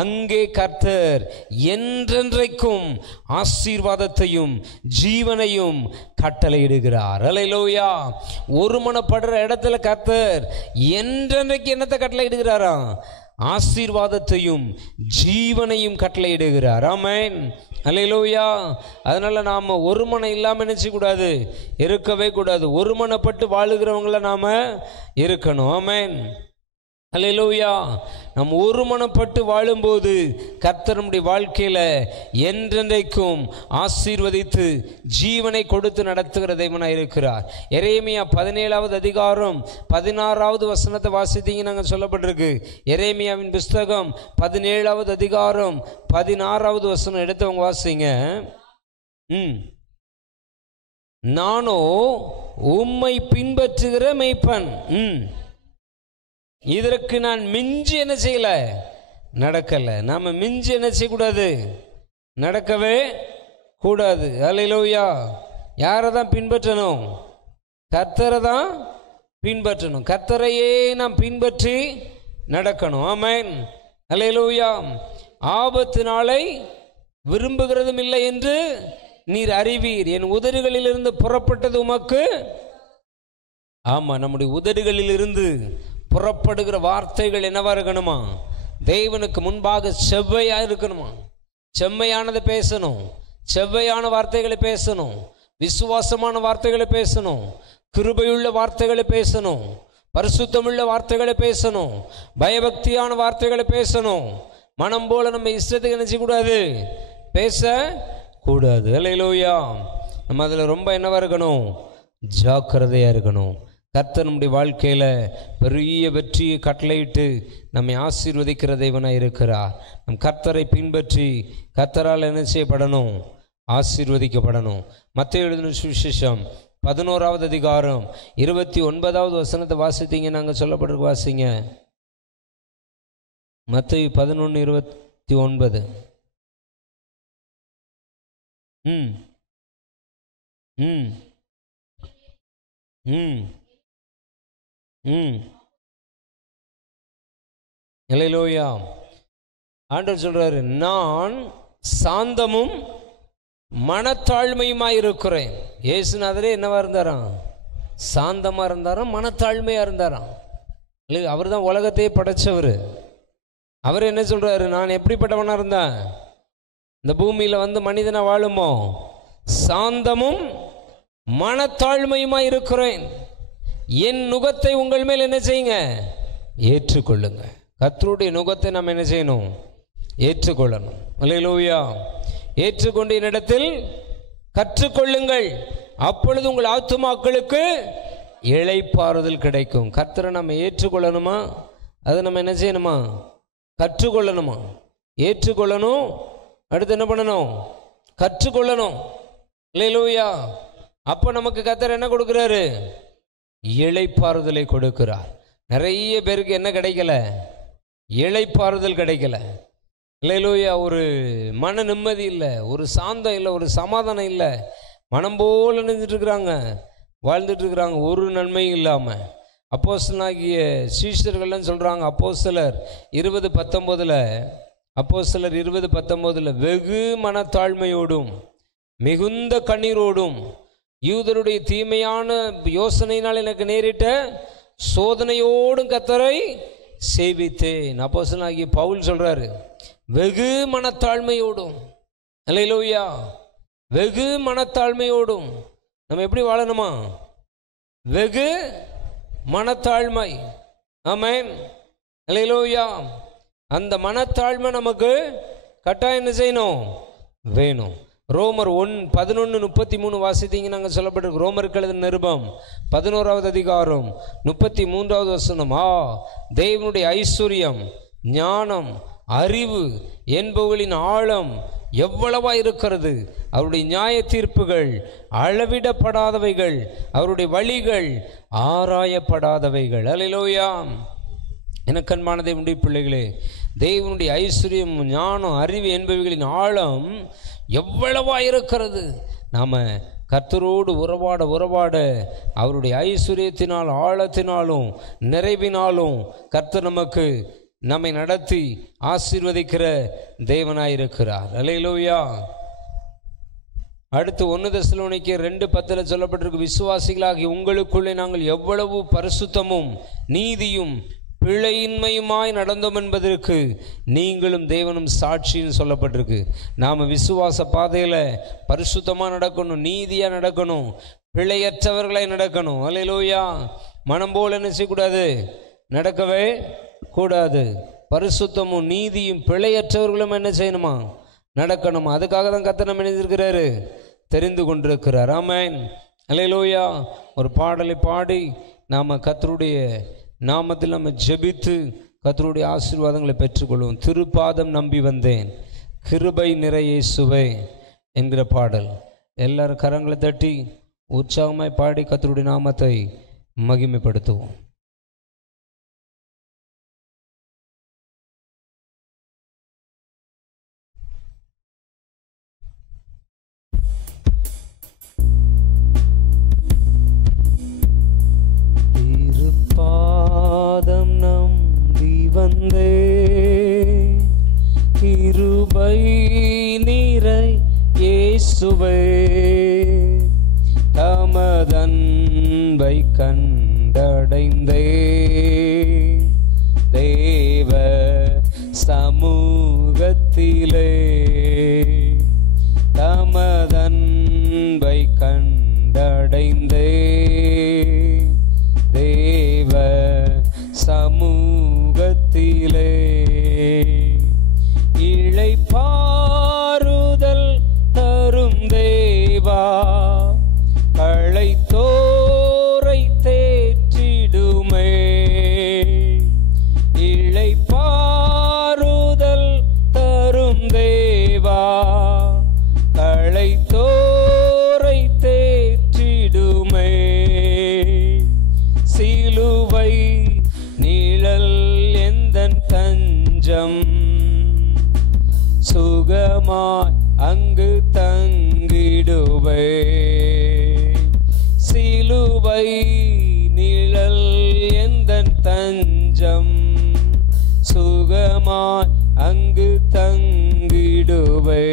அங்கே கர்த்தர் என்றென்றைக்கும் ஆசீர்வாதத்தையும் ஜீவனையும் கட்டளையிடுகிறார். அல்லேலூயா. ஒருமனப்படுற இடத்துல கர்த்தர் என்றென்றைக்கு என்னத்தை கட்டளையிடுகிறாராம்? ஆசீர்வாதத்தையும் ஜீவனையும் கட்டளையிடுகிறார். ஆமென். அல்லேலூயா. அதனால நாம ஒரு மனம் இல்லாம நினைச்சக்கூடாது, இருக்கவே கூடாது. ஒருமனப்பட்டு வாழுகிறவங்கள நாம இருக்கணும். ஆமென். அல்லேலூயா. நாம் ஒருமனப்பட்டு வாழும்போது கர்த்தர் நம்முடைய வாழ்க்கையில என்றென்றைக்கும் ஆசீர்வதித்து ஜீவனை கொடுத்து நடத்துகிற தேவனாய் இருக்கிறார். எரேமியா 17வது அதிகாரம் 16வது வசனத்தை வாசித்தீங்க. நாங்கள் சொல்லப்பட்டிருக்கு. எரேமியாவின் புஸ்தகம் 17வது அதிகாரம் 16வது வசனம் எடுத்தவங்க வாசிங்க. நானோ உம்மை பின்பற்றுகிற மேய்ப்பன், இதற்கு நான் மிஞ்சி என்ன செய்யல? நடக்கல. நாம மிஞ்சி என்ன செய்யக்கூடாது? நடக்கவே கூடாது. அல்லேலூயா. யாரை தான் பின்பற்றணும்? கர்த்தரை தான் பின்பற்றணும். கர்த்தரையே நாம் பின்பற்றி நடக்கணும். ஆமென். அல்லேலூயா. ஆபத்து நாளை விரும்புகிறதும் இல்லை என்று நீர் அறிவீர். என் உதடுகளிலிருந்து புறப்பட்டது உமக்கு. ஆமா, நம்முடைய உதடுகளிலிருந்து புறப்படுகிற வார்த்தைகள் என்னவா இருக்கணுமா? தேவனுக்கு முன்பாக செவ்வையா இருக்கணுமா? செம்மையானதை பேசணும், செவ்வையான வார்த்தைகளை பேசணும், விசுவாசமான வார்த்தைகளை பேசணும், கிருபையுள்ள வார்த்தைகளை பேசணும், பரிசுத்தமுள்ள வார்த்தைகளை பேசணும், பயபக்தியான வார்த்தைகளை பேசணும். மனம் போல நம்ம இஷ்டத்துக்கு நினைச்சக்கூடாது, பேசக்கூடாது. அல்லேலூயா. நம்ம அதில் ரொம்ப என்னவா இருக்கணும்? ஜாக்கிரதையாக இருக்கணும். கர்த்தர் நம்முடைய வாழ்க்கையில் பெரிய வெற்றியை கட்டளையிட்டு நம்மை ஆசீர்வதிக்கிற தேவனாக இருக்கிறார். நம் கர்த்தரை பின்பற்றி கர்த்தரால் என்ன செய்யப்படணும்? ஆசீர்வதிக்கப்படணும். மத்தேயு எழுதின சுவிசேஷம் 11வது அதிகாரம் 29வது வசனத்தை வாசித்தீங்க. நாங்கள் சொல்லப்பட்டிருக்கு, வாசிங்க. மத்தேயு 11:29. அல்லேலூயா. ஆண்டவர் சொல்றாரு, நான் சாந்தமும் மனத்தாழ்மையுமாய் இருக்கிறேன். இயேசுநாதரே என்னவா இருந்தாராம்? சாந்தமாக இருந்தாராம், மனத்தாழ்மையாக இருந்தாராம். இல்லை, அவர் தான் உலகத்தையே படைச்சவர். அவர் என்ன சொல்கிறாரு, நான் எப்படிப்பட்டவனாக இருந்தேன், இந்த பூமியில் வந்து மனிதனை வாழுமோ சாந்தமும் மனத்தாழ்மையுமாக இருக்கிறேன், என் நுகத்தை உங்கள் மேல் என்ன செய்யுங்க, ஏற்றுக்கொள்ளுங்க. கர்த்தருடைய நுகத்தை நாம் என்ன செய்யணும், ஏற்றுக்கொள்ளணும். அல்லேலூயா. ஏற்றுக்கொண்டு என்னிடத்தில் கற்றுக்கொள்ளுங்கள், அப்பொழுது உங்கள் ஆத்துமாக்களுக்கு இளைப்பாறுதல் கிடைக்கும். கர்த்தரை நம்ம ஏற்றுக்கொள்ளணுமா, அது நம்ம என்ன செய்யணுமா, கற்றுக்கொள்ளணுமா. ஏற்றுக்கொள்ளணும், அடுத்து என்ன பண்ணணும், கற்றுக்கொள்ளணும். அல்லேலூயா. அப்போ நமக்கு கர்த்தர் என்ன கொடுக்குறாரு, இளைப்பாறுதலை கொடுக்கிறார். நிறைய பேருக்கு என்ன கிடைக்கல, இளைப்பாறுதல் கிடைக்கல. அல்லேலூயா. ஒரு மன நிம்மதி இல்லை, ஒரு சாந்தம் இல்லை, ஒரு சமாதானம் இல்லை, மனம் போல் நினைஞ்சிட்டு இருக்கிறாங்க, வாழ்ந்துட்டு இருக்கிறாங்க, ஒரு நன்மையும் இல்லாமல். அப்போஸ்தலனாகிய சீஷர்கள்னு சொல்கிறாங்க, அப்போஸ்தலர் 20:19 வெகு மனத்தாழ்மையோடும் மிகுந்த கண்ணீரோடும் யூதருடைய தீமையான யோசனையினால் எனக்கு நேரிட்ட சோதனையோடும் கர்த்தரை சேவித்தேன். அப்போஸ்தலனாகிய பவுல் சொல்றாரு, வெகு மனத்தாழ்மையோடும். அல்லேலூயா. வெகு மனத்தாழ்மையோடும் நம்ம எப்படி வாழணுமா, வெகு மனத்தாழ்மை. ஆமென். அல்லேலூயா. அந்த மனத்தாழ்மை நமக்கு கட்டாயம் என்ன செய்யணும், வேணும். ரோமர் 11:33 வாசித்தீங்க, நாங்கள் சொல்லப்பட்டிருக்கு. ரோமருக்கு எழுதின நிருபம் 11வது அதிகாரம் 33வது வசனம். தேவனுடைய ஐஸ்வர்யம், ஞானம், அறிவு என்பவர்களின் ஆழம் எவ்வளவா இருக்கிறது, அவருடைய நியாய தீர்ப்புகள் அளவிடப்படாதவைகள், அவருடைய வழிகள் ஆராயப்படாதவைகள். அல்லேலூயா. எனக்கு அன்பான தேவனுடைய பிள்ளைகளே, தேவனுடைய ஐஸ்வர்யம், ஞானம், அறிவு என்பவைகளின் ஆழம் எவ்வளவா இருக்கிறது. நாம் கர்த்தரோடு உறவாட அவருடைய ஐஸ்வர்யத்தினால், ஆழத்தினாலும் நிறைவினாலும் கர்த்தர் நம்மை நடத்தி ஆசீர்வதிக்கிற தேவனாயிருக்கிறார். அல்லேலூயா. அடுத்து 1 தெசலோனிக்கேயர் 2:10 சொல்லப்பட்டிருக்கு, விசுவாசிகளாகி உங்களுக்குள்ளே நாங்கள் எவ்வளவு பரிசுத்தமும் நீதியும் பிழையின்மையுமாய் நடந்தோம் என்பதற்கு நீங்களும் தேவனும் சாட்சின்னு சொல்லப்பட்டிருக்கு. நாம் விசுவாச பாதையில் பரிசுத்தமாக நடக்கணும், நீதியாக நடக்கணும், பிழையற்றவர்களை நடக்கணும். அல்லேலூயா. மனம் போல் என்ன செய்யக்கூடாது, நடக்கவே கூடாது. பரிசுத்தமும் நீதியும் பிழையற்றவர்களும் என்ன செய்யணுமா, நடக்கணுமா. அதுக்காக தான் கர்த்தர் நம்ம நினைத்திருக்கிறாரு, தெரிந்து கொண்டிருக்கிறார். ஆமென். அல்லேலூயா. ஒரு பாடலை பாடி நாம் கர்த்தருடைய நாமத்தில் நம்ம ஜெபித்து கர்த்தருடைய ஆசீர்வாதங்களை பெற்றுக்கொள்வோம். திருப்பாதம் நம்பி வந்தேன், கிருபை நிறை இயேசுவே என்கிற பாடல். எல்லாரும் கரங்களை தட்டி உற்சாகமாய் பாடி கர்த்தருடைய நாமத்தை மகிமைப்படுத்துவோம். பாதம் நம்பி வந்தே, கிருபை நிறை இயேசுவே, தமதன்பை கண்டடைந்தே, தேவ சமூகத்திலே தமதன்பை கண்டடைந்தே, தேவ சமூகத்திலே இளைப்பாறுதல் தரும் தேவா, களைத்தோரை தேற்றிடுமே. இளைப்பாறுதல் தரும் தேவா, களைத்தோரை தேற்றிடுமே. சிலுவை நிழல் எந்தன் தஞ்சம், சுகமாய் அங்கு தங்கிடுவே. சிலுவை நிழல் எந்தன் தஞ்சம், சுகமாய் அங்கு தங்கிடுவே.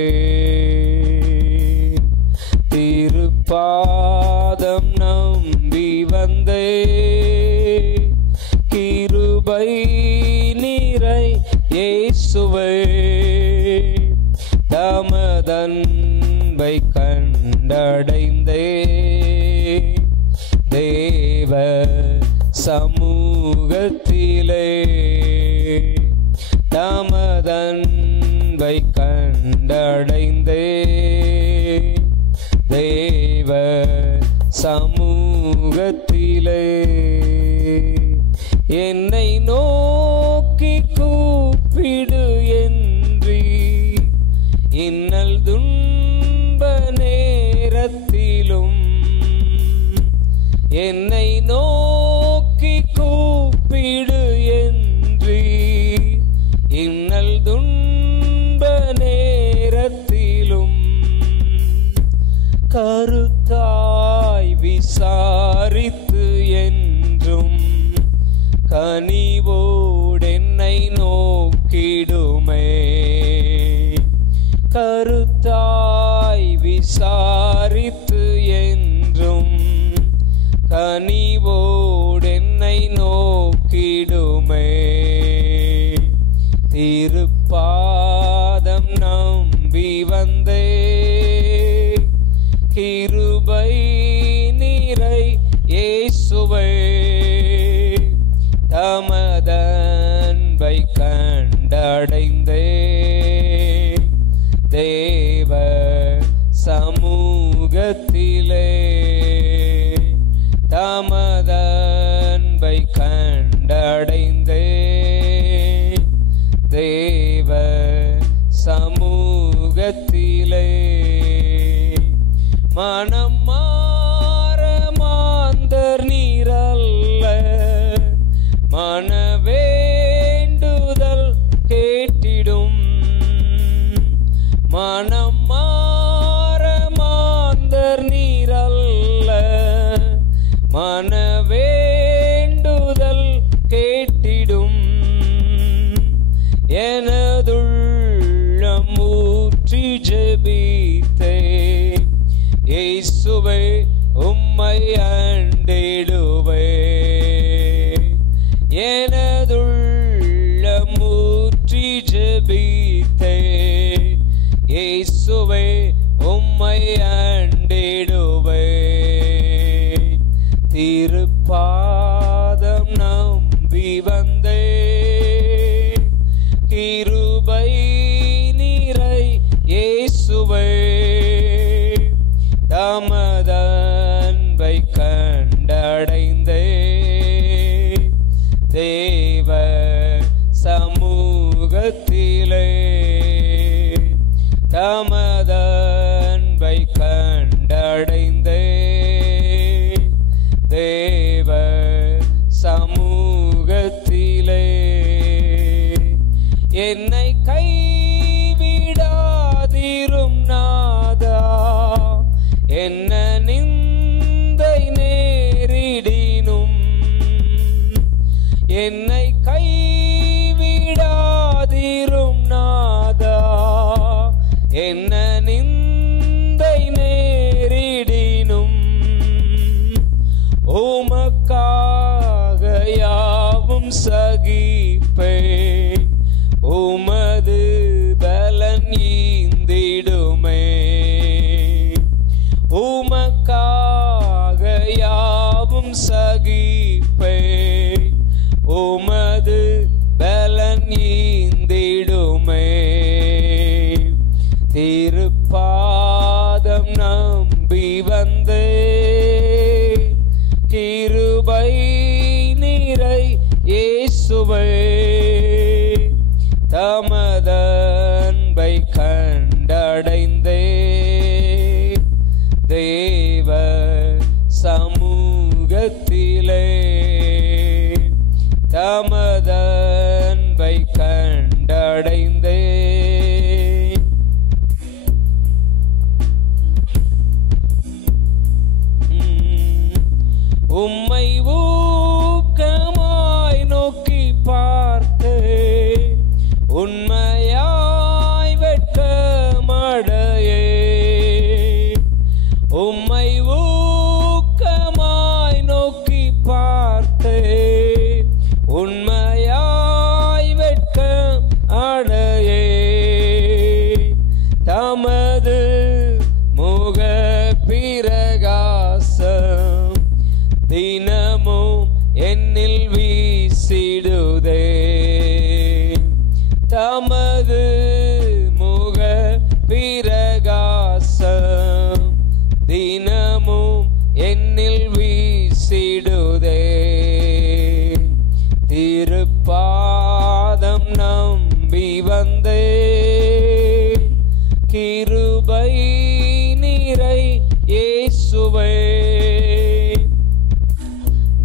திருப்பாதம் நம்பி வந்தேன், இயேசுவே தமதன்பை கண்டடைந்தே தேவ சமூகத்திலே தமதன்பை கண்டடைந்தே தேவ சமூகத்திலே என்னை நோக்கி கூப்பிடு என்றி இன்னல் துன்ப நேரத்திலும் என்னை நோக்கி கூப்பிடு என்றி இன்னல் துன்ப நேரத்திலும் கருத்தாய் விசாரித்து என்றும் கனிவோடென்னை நோக்கிடுமே கருத்தாய் விசாரித்து என்றும் கனிவோடென்னை நோக்கிடுமே திருப்பாதம் நம்பி வந்தே கிருபை நிறை இயேசுவே தமதன்பை கண்டடைந்தே தேவ சமூகத்திலே தமதன்பை கண்டடைந்தே தேவ சமூகத்திலே மனம் மாற மாந்தர் நீரல்ல மன வேண்டுதல் கேட்டிடும் மனம் மாற மாந்தர் நீரல்ல மன வேண்டுதல் கேட்டிடும் எனதுள்ளம் ஊற்றி ஜெபித்தே இயேசுவே உம்மை அண்டிடுவே எனதுள்ளம் ஊற்றி ஜெபித்தே இயேசுவே உம்மை அண்டிடுவே திருப்பாதம் நம்பி வந்தே கிருபை நிறை இயேசுவே தமதன்பை கண்டடைந்தே தேவ சமூகத்திலே தமதன்பை கண்டடைந்தே தேவ சமூகத்திலே என்னை கைவிடாதிரும் நாதா என்ன நிந்தை நேரிடினும் என்னை கைவிடாதிரும் நாதா என்ன நிந்தை நேரிடினும் உமக்காக யாவும் சகிப்பே உமது பலன் ஈந்திடுமே உமக்காக யாவும் சகிப்பே உமது பலன் ஈந்திடுமே திருப்பாதம் நம்பி வந்தே கிருபை நிறை இயேசுவே தமதன்பை கண்டடைந்தே தேவ சமூகத்திலே தமதன்பை கண்டடைந்தே உம்மை ஊக்கமாய் நோக்கி பார்த்தே உண்மையாய் வெட்கமடையே உம்மை ஊக்கமாய் நோக்கி பார்த்தே உண்மையாய் வெட்கம் அடையே திருப்பாதம் நம்பி வந்தே, கிருபை நிறை இயேசுவே,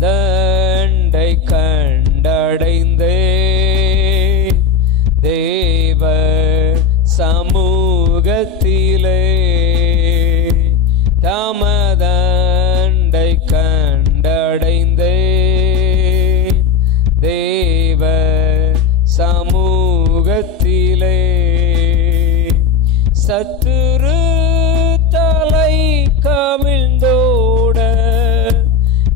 தண்டை கண்டடைந்தே, தேவ சமூகத்திலே தமதண்டை கண்டடைந்தே, தேவ சமூகத்திலே சத்துரு தலை கவிழ்ந்தோட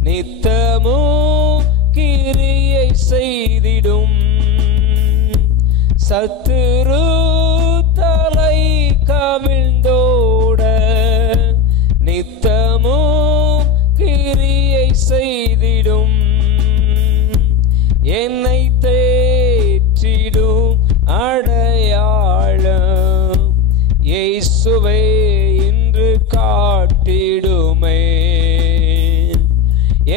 நித்தமும் கிரியை செய்திடும், சத்துரு தலை கவிழ்ந்தோட நித்தமும் கிரியை செய்திடும், என்னை தேற்றிடும் அடையாளம் இயேசுவே இன்று காட்டிடுமே,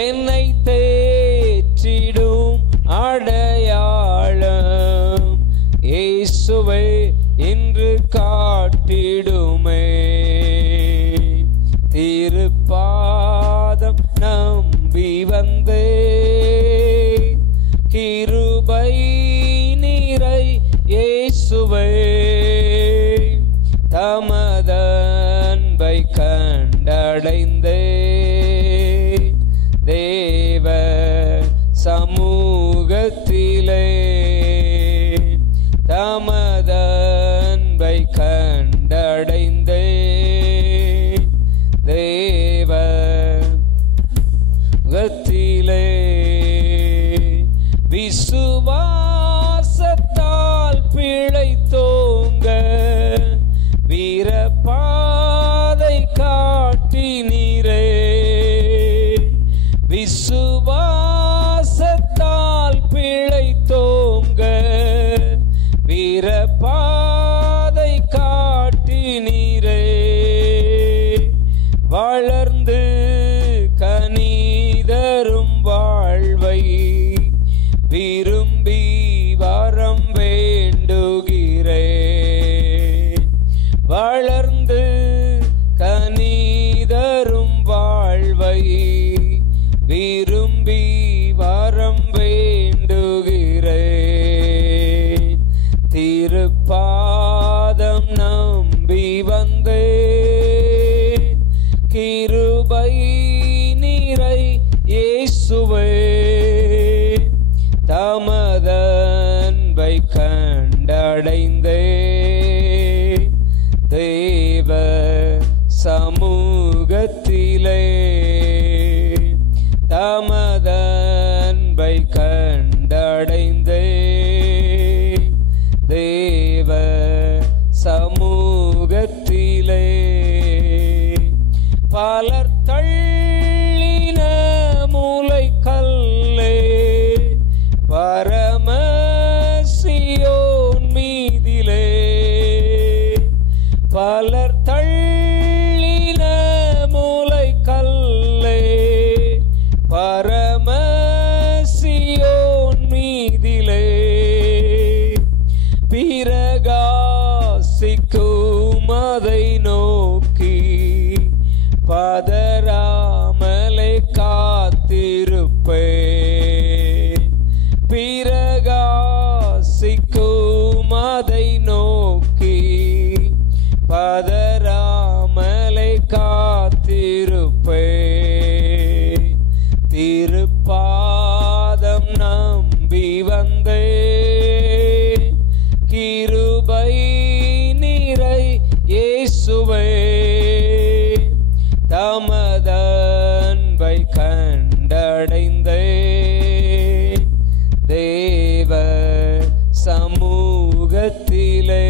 என்னை தேற்றிடும் அடையாளம் இயேசுவே இன்று காட்டிடுமே, திருப்பாதம் நம்பி வந்தே, கிருபை நிறை இயேசுவே, தமதன்பை கண்டடைந்தே, தேவ சமூகத்திலே தமதன்பை கண்டடைந்தே, தேவ கத்திலே விசுவாசத்தால் பிழைத்தோங்க, வீரபாதை காட்டினீரே, விசுவாசத்தால் பிழைத்தோங்க, வீரபாதை காட்டினீரே, வளர்ந்து கனிதரும் வாழ்வை விரும்பி வரம் வேண்டுகிறே, வளர்ந்து கனிதரும் வாழ்வை விரும்பி வரம் வேண்டுகிறே, திருப்பாதம் நம்பி வந்தே, கிருபை நிறை இயேசுவே, தமதன்பை கண்டடைந்தே, தேவ சமூகத்திலே தமதன்பை கண்டடைந்தே, தேவ சமூகத்திலே பலர் தள்ளின மூலை கல்லே, பரமசியோன் மீதிலே, பலர் தள்ளின மூலை கல்லே, பரமசியோன் மீதிலே, பிரகாசிக்கும் அதை நோக்கி பதறாமலே காத்திருப்பே, பிரகாசிக்கும் அதை நோக்கி பதறாமலே காத்திருப்பே, திருப்பாதம் நம்பி வந்தே, கிருபை நிறை இயேசுவே, தமதன்பை கண்டடைந்தே, தேவ சமூகத்திலே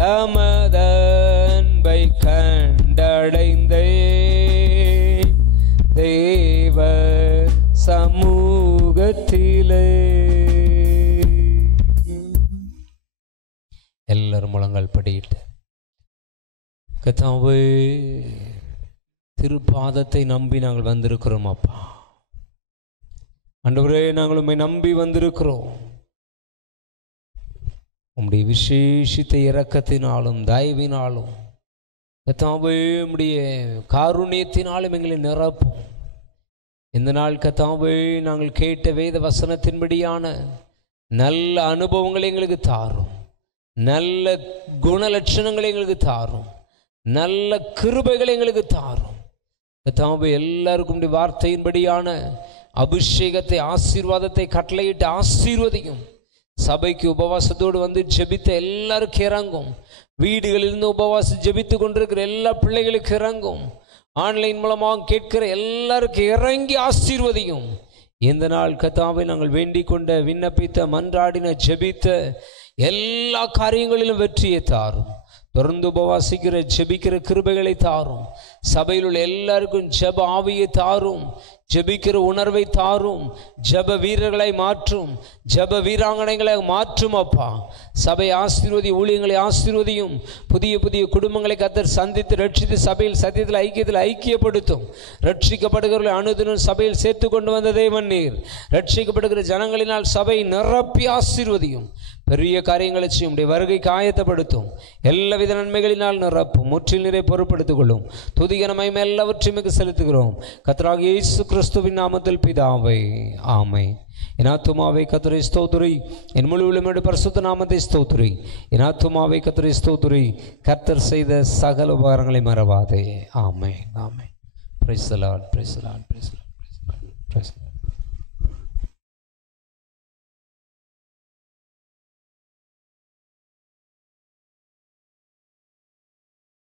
தமதன்பை கண்டடைந்தே, தேவ சமூகத்திலே. எல்லாரும் முழங்கால் படியிட்டு, கர்த்தாவே திருப்பாதத்தை நம்பி நாங்கள் வந்திருக்கிறோம் அப்பா. ஆண்டவரே, நாங்கள் உம்மை நம்பி வந்திருக்கிறோம். உம்முடைய விசேஷித்த இரக்கத்தினாலும் தயவினாலும் கர்த்தாவே, உம்முடைய காருண்யத்தினாலும் எங்களை நிரப்பும். இந்த நாள் கர்த்தாவே, நாங்கள் கேட்ட வேத வசனத்தின்படியான நல்ல அனுபவங்களை எங்களுக்கு தாரும், நல்ல குணலட்சணங்களை எங்களுக்கு தாரும், நல்ல கிருபைகளை எங்களுக்கு தாரும். கர்த்தாவே, எல்லாருக்கும் உடைய வார்த்தையின்படியான அபிஷேகத்தை, ஆசீர்வாதத்தை கட்டளையிட்டு ஆசீர்வதியும். சபைக்கு உபவாசத்தோடு வந்து ஜெபித்த எல்லாருக்கும் இறங்கும். வீடுகளிலிருந்து உபவாசம் ஜெபித்து கொண்டிருக்கிற எல்லா பிள்ளைகளுக்கு இறங்கும். ஆன்லைன் மூலமாக கேட்கிற எல்லாருக்கும் இறங்கி ஆசீர்வதியும். இந்த நாள் கர்த்தாவே, நாங்கள் வேண்டிக் கொண்ட, விண்ணப்பித்த, மன்றாடின, ஜெபித்த எல்லா காரியங்களிலும் வெற்றியை தாரும். தொடர்ந்து உபவாசிக்கிற, ஜெபிக்கிற கிருபைகளை தாரும். சபையில் உள்ள எல்லாருக்கும் ஜெப ஆவியை தாரும், ஜெபிக்கிற உணர்வை தாரும். ஜெப வீரர்களை மாற்றும், ஜெப வீராங்கனைகளை மாற்றும். அப்பா, சபை ஆசீர்வதி, ஊழியங்களை ஆசீர்வதியும். புதிய புதிய குடும்பங்களை கர்த்தர் சந்தித்து ரட்சித்து சபையில் சத்தியத்தில் ஐக்கியத்தில் ஐக்கியப்படுத்தும். ரட்சிக்கப்படுகிறவர்களை அனுதினம் சபையில் சேர்த்து கொண்டு வந்த தேவன் நீர். ரட்சிக்கப்படுகிற ஜனங்களினால் சபை நிரப்பி ஆசீர்வதியும். பெரிய காரியங்களை செய்யும். உடைய வருகைக்கு ஆயத்தப்படுத்தும். எல்லாவித நன்மைகளினால் நிரப்பும். முற்றில் நிறை பொறுப்படுத்திக் கொள்ளும். துதிகன மகிமை எல்லாவற்றையும் செலுத்துகிறோம் கர்த்தராகிய இயேசு கிறிஸ்துவின் நாமத்தில் பிதாவே, ஆமென். என் ஆத்துமாவே கர்த்தரை ஸ்தோத்திரி, என் முழு உள்ளமையோடு பரிசுத்த நாமத்தை ஸ்தோத்திரி. என் ஆத்துமாவே கர்த்தரை ஸ்தோத்திரி, கர்த்தர் செய்த சகல உபகாரங்களை மறவாதே. Amen, amen. Praise the Lord, praise the Lord, praise the Lord.